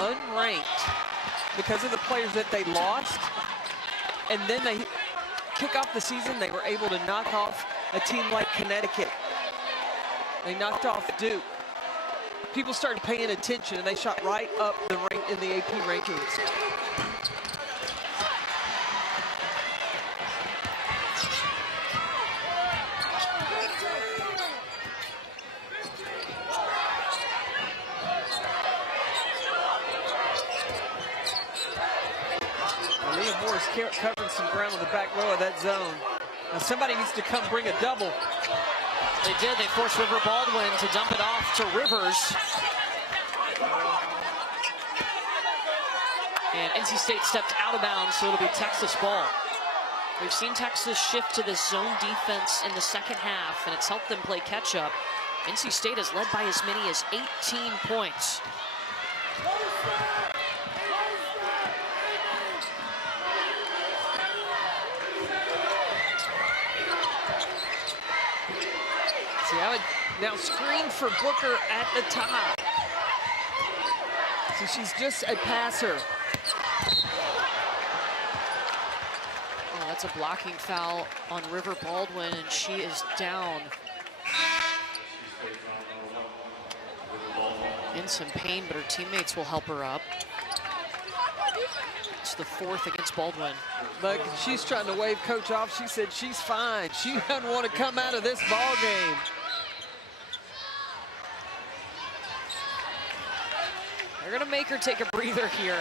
unranked because of the players that they lost, and then they kick off the season, they were able to knock off a team like Connecticut. They knocked off Duke. People started paying attention, and they shot right up the rank in the AP rankings. Leah Moore is covering some ground on the back row of that zone. Now somebody needs to come bring a double. They did. They forced River Baldwin to dump it off to Rivers. And NC State stepped out of bounds, so it'll be Texas ball. We've seen Texas shift to this zone defense in the second half, and it's helped them play catch-up. NC State has led by as many as 18 points. See, I would now screen for Booker at the top. So she's just a passer. Oh, that's a blocking foul on River Baldwin, and she is down. In some pain, but her teammates will help her up. It's the 4th against Baldwin. Look, she's trying to wave coach off. She said she's fine. She doesn't want to come out of this ball game. They're going to make her take a breather here.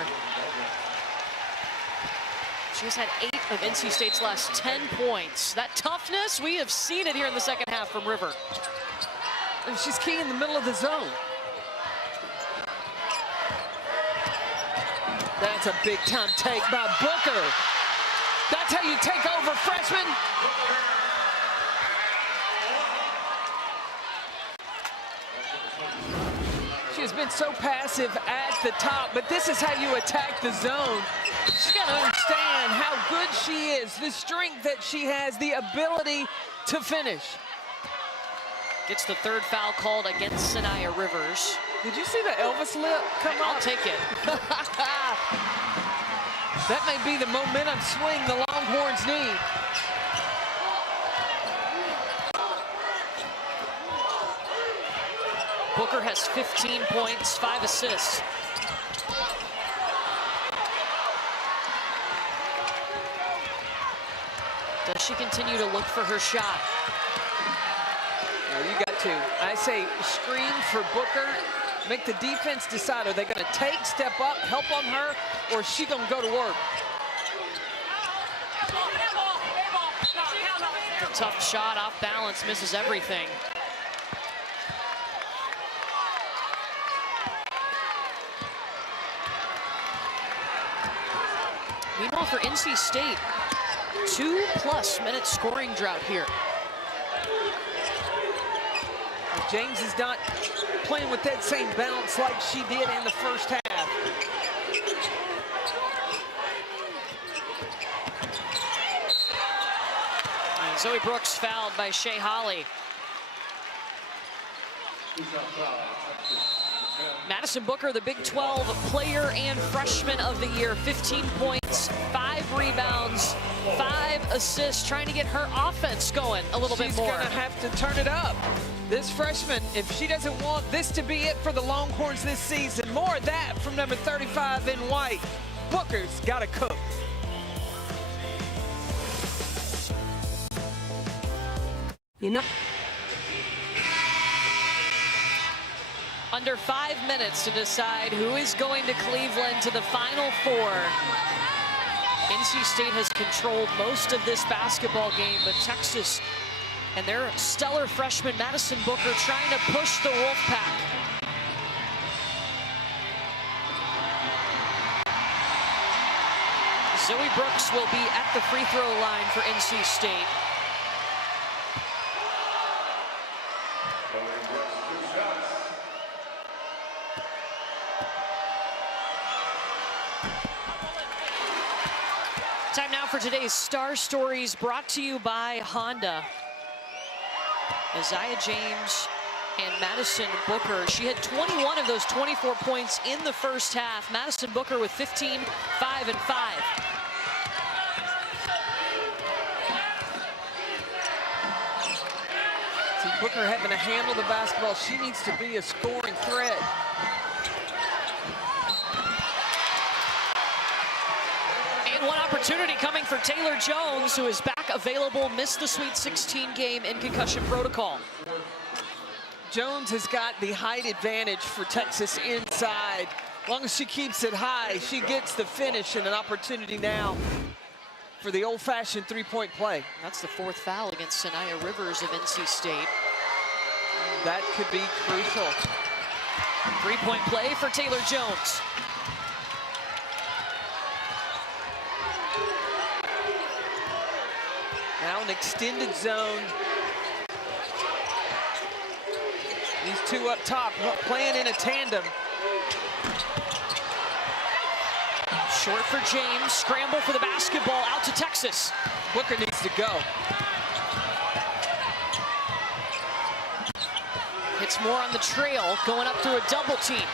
She's had 8 of NC State's last 10 points. That toughness, we have seen it here in the second half from River. And she's key in the middle of the zone. That's a big time take by Booker. That's how you take over, freshman. She has been so passive at the top, but this is how you attack the zone. She's got to understand how good she is, the strength that she has, the ability to finish. Gets the 3rd foul called against Sanaya Rivers. Did you see the Elvis lip come I'll up? take it. That may be the momentum swing the Longhorns need. Booker has 15 points, 5 assists. Does she continue to look for her shot? You got to. I say screen for Booker. Make the defense decide, are they going to take, step up, help on her, or is she going to go to work? A tough shot, off balance, misses everything. Meanwhile, for NC State, 2+ minute scoring drought here. James is not playing with that same bounce like she did in the first half. And Zoe Brooks fouled by Shea Holly. Madison Booker, the Big 12 Player and Freshman of the Year, 15 points, 5 rebounds, 5 assists, trying to get her offense going a little bit more. She's gonna have to turn it up. This freshman, if she doesn't want this to be it for the Longhorns this season, more of that from number 35 in white. Booker's gotta cook. You know. Under 5 minutes to decide who is going to Cleveland to the Final Four. NC State has controlled most of this basketball game, but Texas and their stellar freshman Madison Booker trying to push the Wolfpack. Zoe Brooks will be at the free throw line for NC State. Time now for today's Star Stories, brought to you by Honda. Isaiah James and Madison Booker. She had 21 of those 24 points in the first half. Madison Booker with 15, 5, and 5. See, Booker having to handle the basketball. She needs to be a scoring threat. And one opportunity coming for Taylor Jones, who is back available, missed the Sweet 16 game in concussion protocol. Jones has got the height advantage for Texas inside. As long as she keeps it high, she gets the finish and an opportunity now for the old-fashioned three-point play. That's the 4th foul against Sanaya Rivers of NC State. That could be crucial. 3-point play for Taylor Jones. Now an extended zone. These two up top playing in a tandem. Short for James, scramble for the basketball, out to Texas. Booker needs to go. Hits more on the trail, going up through a double team.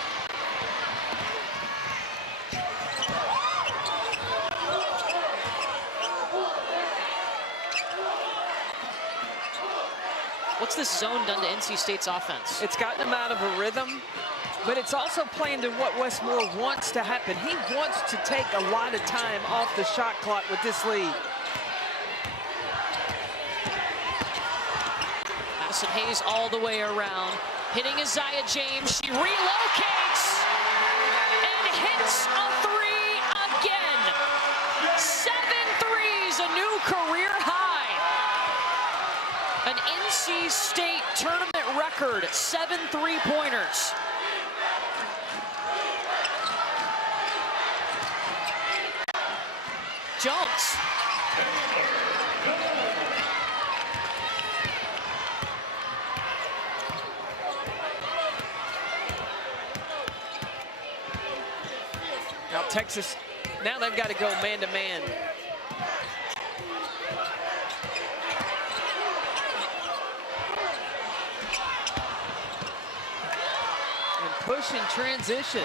What's this zone done to NC State's offense? It's gotten them out of a rhythm, but it's also playing to what Westmore wants to happen. He wants to take a lot of time off the shot clock with this lead. Madison Hayes all the way around, hitting Isaiah James. She relocates and hits a 3 again. 7 threes, a new career high. An NC State tournament record, 7 3-pointers. Jones. Now Texas, now they've got to go man-to-man. And push in transition.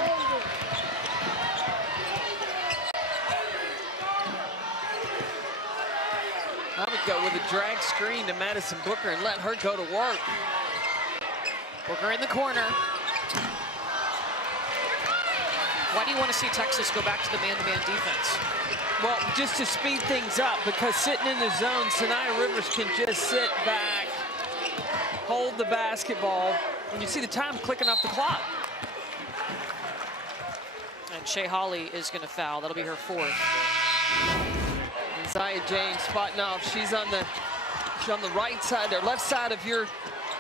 I would go with a drag screen to Madison Booker and let her go to work. Booker in the corner. Why do you want to see Texas go back to the man-to-man defense? Well, just to speed things up, because sitting in the zone, Sanaya Rivers can just sit back, hold the basketball, and you see the time clicking off the clock. And Shea Holly is going to foul. That'll be her fourth. And Zaya James spotting off. She's on the right side or left side of your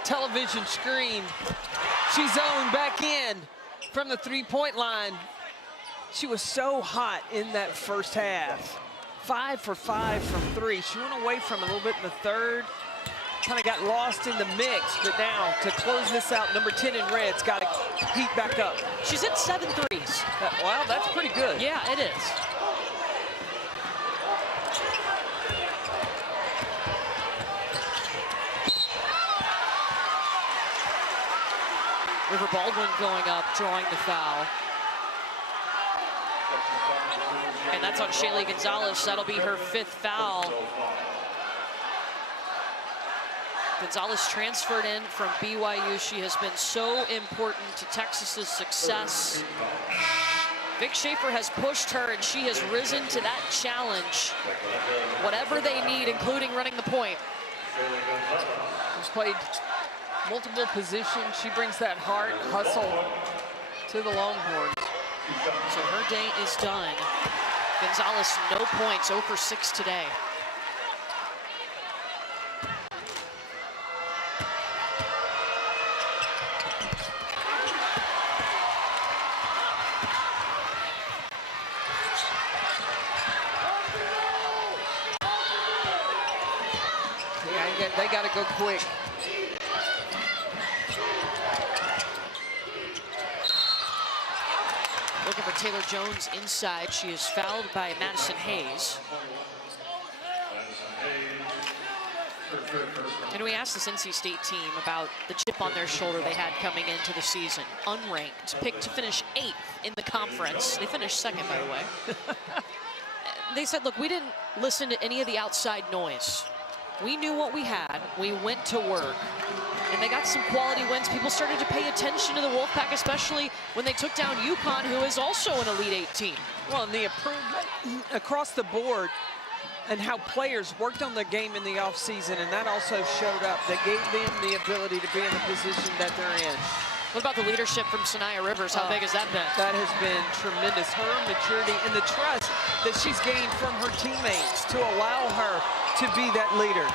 television screen. She's zoned back in from the three-point line. She was so hot in that first half. 5 for 5 from 3. She went away from it a little bit in the third. Kind of got lost in the mix, but now to close this out, number 10 in red's got to heat back up. She's hit 7 threes. Wow, that's pretty good. Yeah, it is. River Baldwin going up, drawing the foul. And that's on Shaylee Gonzalez. That'll be her 5th foul. Gonzalez transferred in from BYU. She has been so important to Texas's success. Vic Schaefer has pushed her, and she has risen to that challenge. Whatever they need, including running the point. She's played multiple positions. She brings that heart, hustle to the Longhorns. So her day is done. Gonzalez, no points, 0 for 6 today. Yeah, they got to go quick. Looking for Taylor Jones inside. She is fouled by Madison Hayes. And we asked this NC State team about the chip on their shoulder they had coming into the season. Unranked, picked to finish 8th in the conference. They finished 2nd, by the way. They said, look, we didn't listen to any of the outside noise. We knew what we had. We went to work. And they got some quality wins. People started to pay attention to the Wolfpack, especially when they took down UConn, who is also an Elite 8 team. Well, and the improvement across the board and how players worked on their game in the offseason, and that also showed up. That gave them the ability to be in the position that they're in. What about the leadership from Sanaya Rivers? How big has that been? That has been tremendous. Her maturity and the trust that she's gained from her teammates to allow her to be that leader.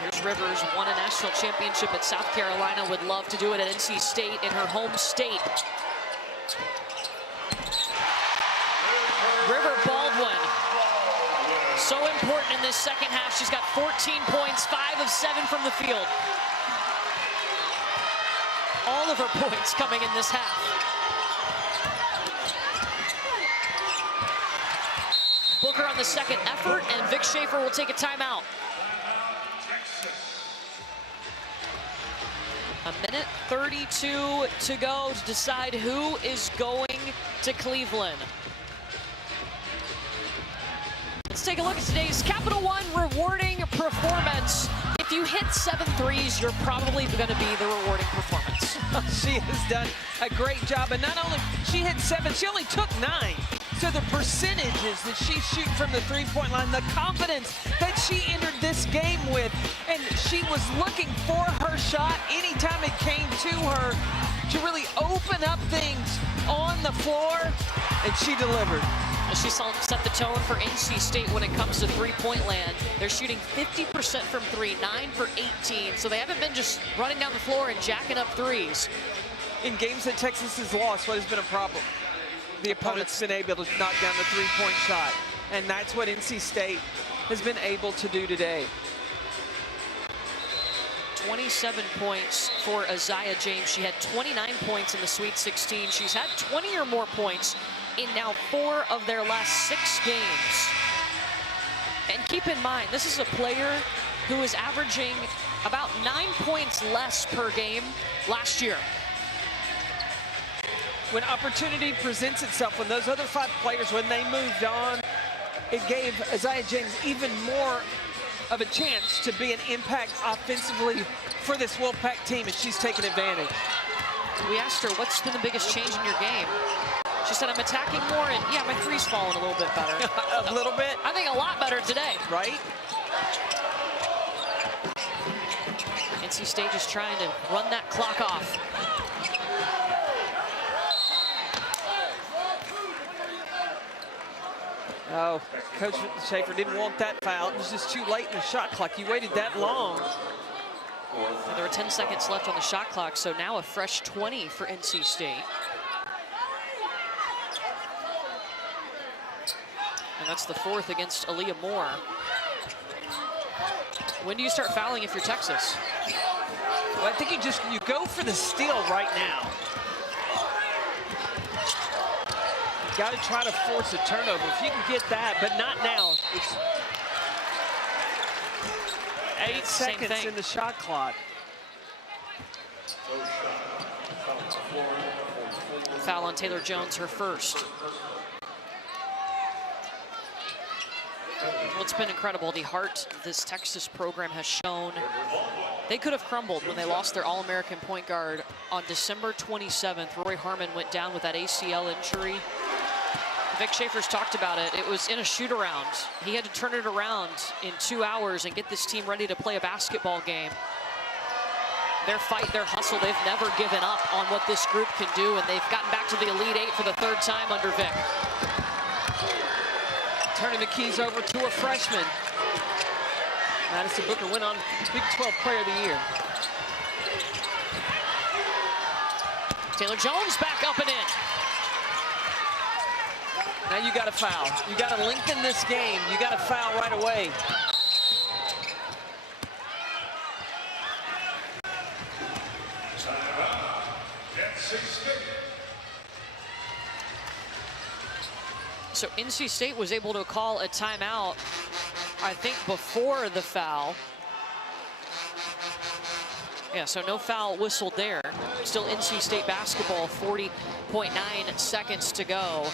Here's Rivers, won a national championship at South Carolina, would love to do it at NC State in her home state. River Baldwin, so important in this second half. She's got 14 points, 5 of 7 from the field. All of her points coming in this half. Booker on the second effort, and Vic Schaefer will take a timeout. A minute 32 to go to decide who is going to Cleveland. Let's take a look at today's Capital One rewarding performance. If you hit 7 threes, you're probably going to be the rewarding performance. She has done a great job, and not only she hit 7, she only took 9. So the percentages that she's shooting from the three-point line, the confidence that she entered this game with, and she was looking for her shot anytime it came to her to really open up things on the floor, and she delivered. She set the tone for NC State when it comes to three-point land. They're shooting 50% from 3, 9 for 18. So they haven't been just running down the floor and jacking up threes. In games that Texas has lost, what has been a problem? The opponent's been able to knock down the three-point shot. And that's what NC State has been able to do today. 27 points for Isaiah James. She had 29 points in the Sweet 16. She's had 20 or more points in now 4 of their last 6 games. And keep in mind, this is a player who is averaging about 9 points less per game last year. When opportunity presents itself, when those other 5 players, when they moved on, it gave Isaiah James even more of a chance to be an impact offensively for this Wolfpack team, and she's taken advantage. We asked her, what's been the biggest change in your game? She said, I'm attacking more, and yeah, my three's fallen a little bit better. A little bit? I think a lot better today. Right? NC State is trying to run that clock off. Oh, Coach Schaefer didn't want that foul. It was just too late in the shot clock. You waited that long. And there were 10 seconds left on the shot clock, so now a fresh 20 for NC State. And that's the fourth against Aaliyah Moore. When do you start fouling if you're Texas? Well, I think you go for the steal right now. You got to try to force a turnover if you can get that, but not now. It's 8 seconds in the shot clock. Foul on Taylor Jones, her first. Well, it's been incredible, the heart this Texas program has shown. They could have crumbled when they lost their All-American point guard on December 27th. Roy Harmon went down with that ACL injury. Vic Schaefer's talked about it. It was in a shoot-around. He had to turn it around in 2 hours and get this team ready to play a basketball game. Their fight, their hustle, they've never given up on what this group can do, and they've gotten back to the Elite Eight for the third time under Vic. Turning the keys over to a freshman. Madison Booker went on Big 12 Player of the Year. Taylor Jones back up and in. Now you got to foul. You got to lengthen this game. You got to foul right away. So NC State was able to call a timeout, I think, before the foul. Yeah, so no foul whistled there. Still NC State basketball, 40.9 seconds to go.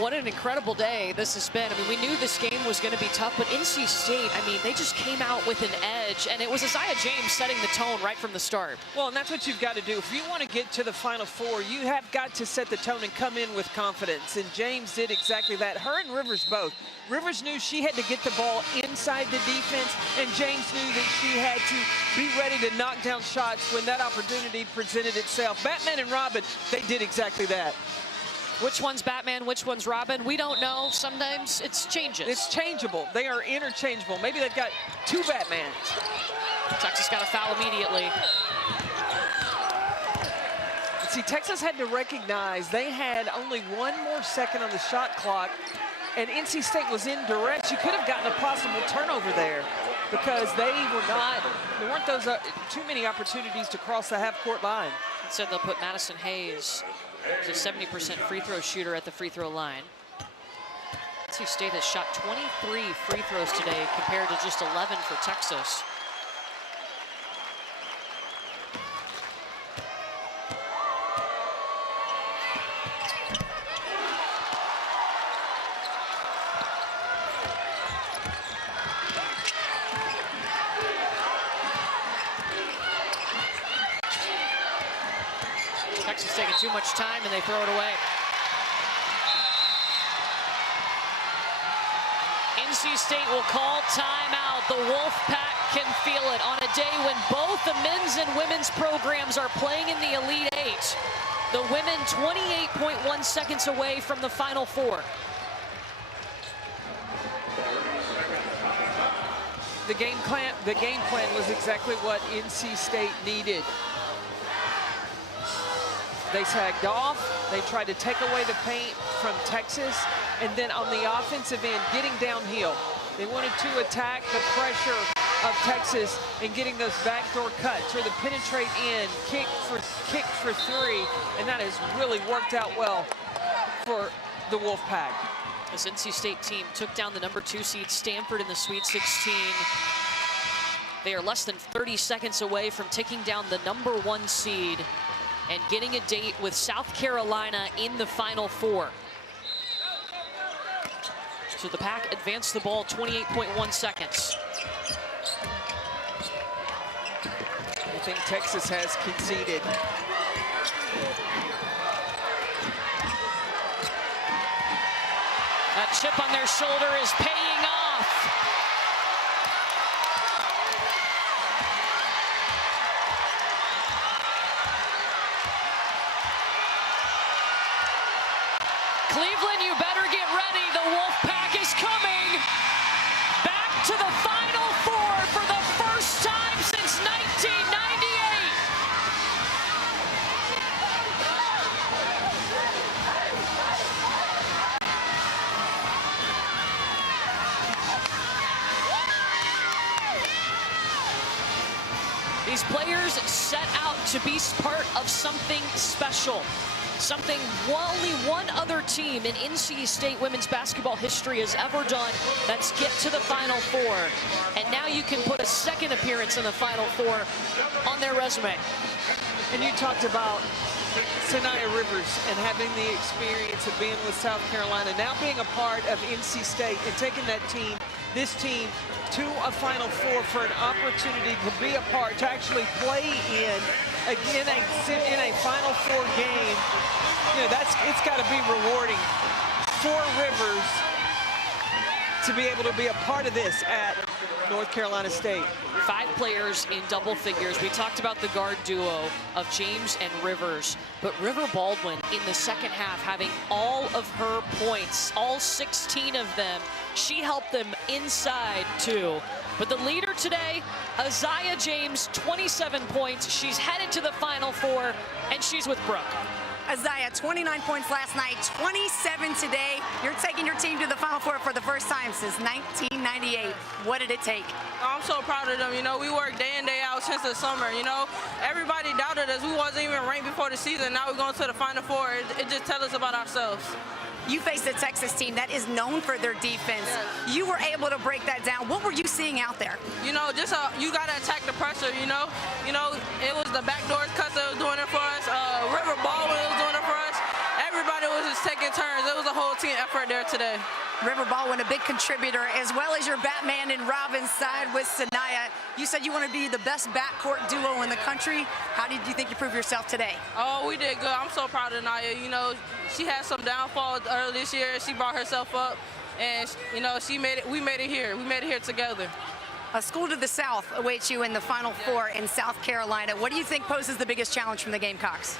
What an incredible day this has been. I mean, we knew this game was going to be tough, but NC State, I mean, they just came out with an edge, and it was Isaiah James setting the tone right from the start. Well, and that's what you've got to do. If you want to get to the Final Four, you have got to set the tone and come in with confidence, and James did exactly that. Her and Rivers both. Rivers knew she had to get the ball inside the defense, and James knew that she had to be ready to knock down shots when that opportunity presented itself. Batman and Robin, they did exactly that. Which one's Batman, which one's Robin? We don't know. Sometimes it's changes. It's changeable. They are interchangeable. Maybe they've got two Batmans. Texas got a foul immediately. See, Texas had to recognize they had only 1 more second on the shot clock, and NC State was in duress. You could have gotten a possible turnover there because there weren't those too many opportunities to cross the half-court line. Instead, they'll put Madison Hayes, who's a 70% free throw shooter, at the free throw line. NC State has shot 23 free throws today compared to just 11 for Texas. Texas taking too much time, and they throw it away. NC State will call timeout. The Wolfpack can feel it on a day when both the men's and women's programs are playing in the Elite Eight. The women 28.1 seconds away from the Final Four. The game plan was exactly what NC State needed. They sagged off, they tried to take away the paint from Texas, and then on the offensive end, getting downhill. They wanted to attack the pressure of Texas and getting those backdoor cuts or the penetrate in, kick for three, and that has really worked out well for the Wolfpack. This NC State team took down the #2 seed Stanford in the Sweet 16. They are less than 30 seconds away from taking down the #1 seed and getting a date with South Carolina in the Final Four. So the Pack advanced the ball 28.1 seconds. think Texas has conceded. That chip on their shoulder is paying off. Cleveland, you better get ready. The Wolfpack is coming back to the Final Four for the first time since 1998. These players set out to be part of something special. Something only one other team in NC State women's basketball history has ever done. That's get to the Final Four. And now you can put a second appearance in the Final Four on their resume. And you talked about Sanaya Rivers and having the experience of being with South Carolina, now being a part of NC State and taking that team, this team, to a Final Four for an opportunity to be a part, to actually play in a Final Four game. You know, it's got to be rewarding for Rivers to be able to be a part of this at North Carolina State. 5 players in double figures. We talked about the guard duo of James and Rivers, but River Baldwin in the second half having all of her points, all 16 of them. She helped them inside too. But the leader today, Isaiah James, 27 points. She's headed to the Final Four, and she's with Brooke. Isaiah, 29 points last night, 27 today. You're taking your team to the Final Four for the first time since 1998. What did it take? I'm so proud of them. You know, we worked day in, day out since the summer. You know, everybody doubted us. We wasn't even ranked before the season. Now we're going to the Final Four. It just tells us about ourselves. You faced a Texas team that is known for their defense. Yes. You were able to break that down. What were you seeing out there? You know, just you got to attack the pressure, you know. You know, it was the backdoor cuts that was doing it for us. River Baldwin was doing it for us. Everybody was just taking turns. It was a whole team effort there today. River Baldwin, a big contributor, as well as your Batman and Robin side with Sanaya. You said you want to be the best backcourt duo in the country. How did you think you proved yourself today? Oh, we did good. I'm so proud of Naya. You know, she had some downfalls earlier this year. She brought herself up, and you know, she made it. We made it here. We made it here together. A school to the south awaits you in the Final Four in South Carolina. What do you think poses the biggest challenge from the Gamecocks?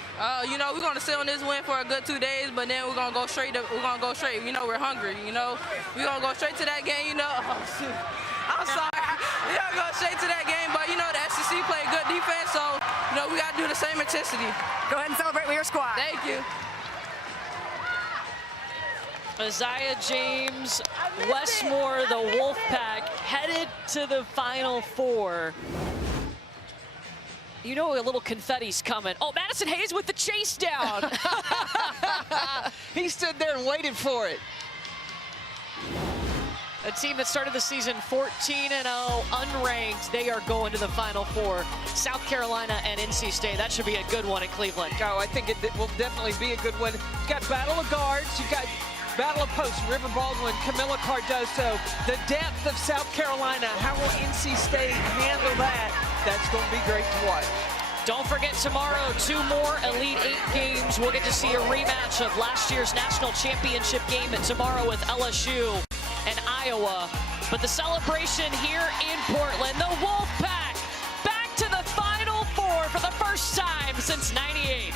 You know, we're going to sit on this win for a good 2 days, but then we're going to go straight. You know, we're hungry. You know, we're going to go straight to that game. You know, oh, shoot. I'm sorry. We're going to go straight to that game, but you know, the SEC play good defense, so you know, we got to do the same intensity. Go ahead and celebrate with your squad. Thank you. Isaiah James, Westmore, the Wolfpack, headed to the Final Four. You know a little confetti's coming. Oh, Madison Hayes with the chase down. He stood there and waited for it. A team that started the season 14-0, unranked. They are going to the Final Four. South Carolina and NC State. That should be a good one in Cleveland. Oh, I think it will definitely be a good one. You've got battle of guards. You've got battle of posts. River Baldwin, Camila Cardoso. The depth of South Carolina. How will NC State handle that? That's going to be great to watch. Don't forget tomorrow, 2 more Elite 8 games. We'll get to see a rematch of last year's national championship game tomorrow with LSU and Iowa. But the celebration here in Portland, the Wolfpack back to the Final Four for the first time since '98.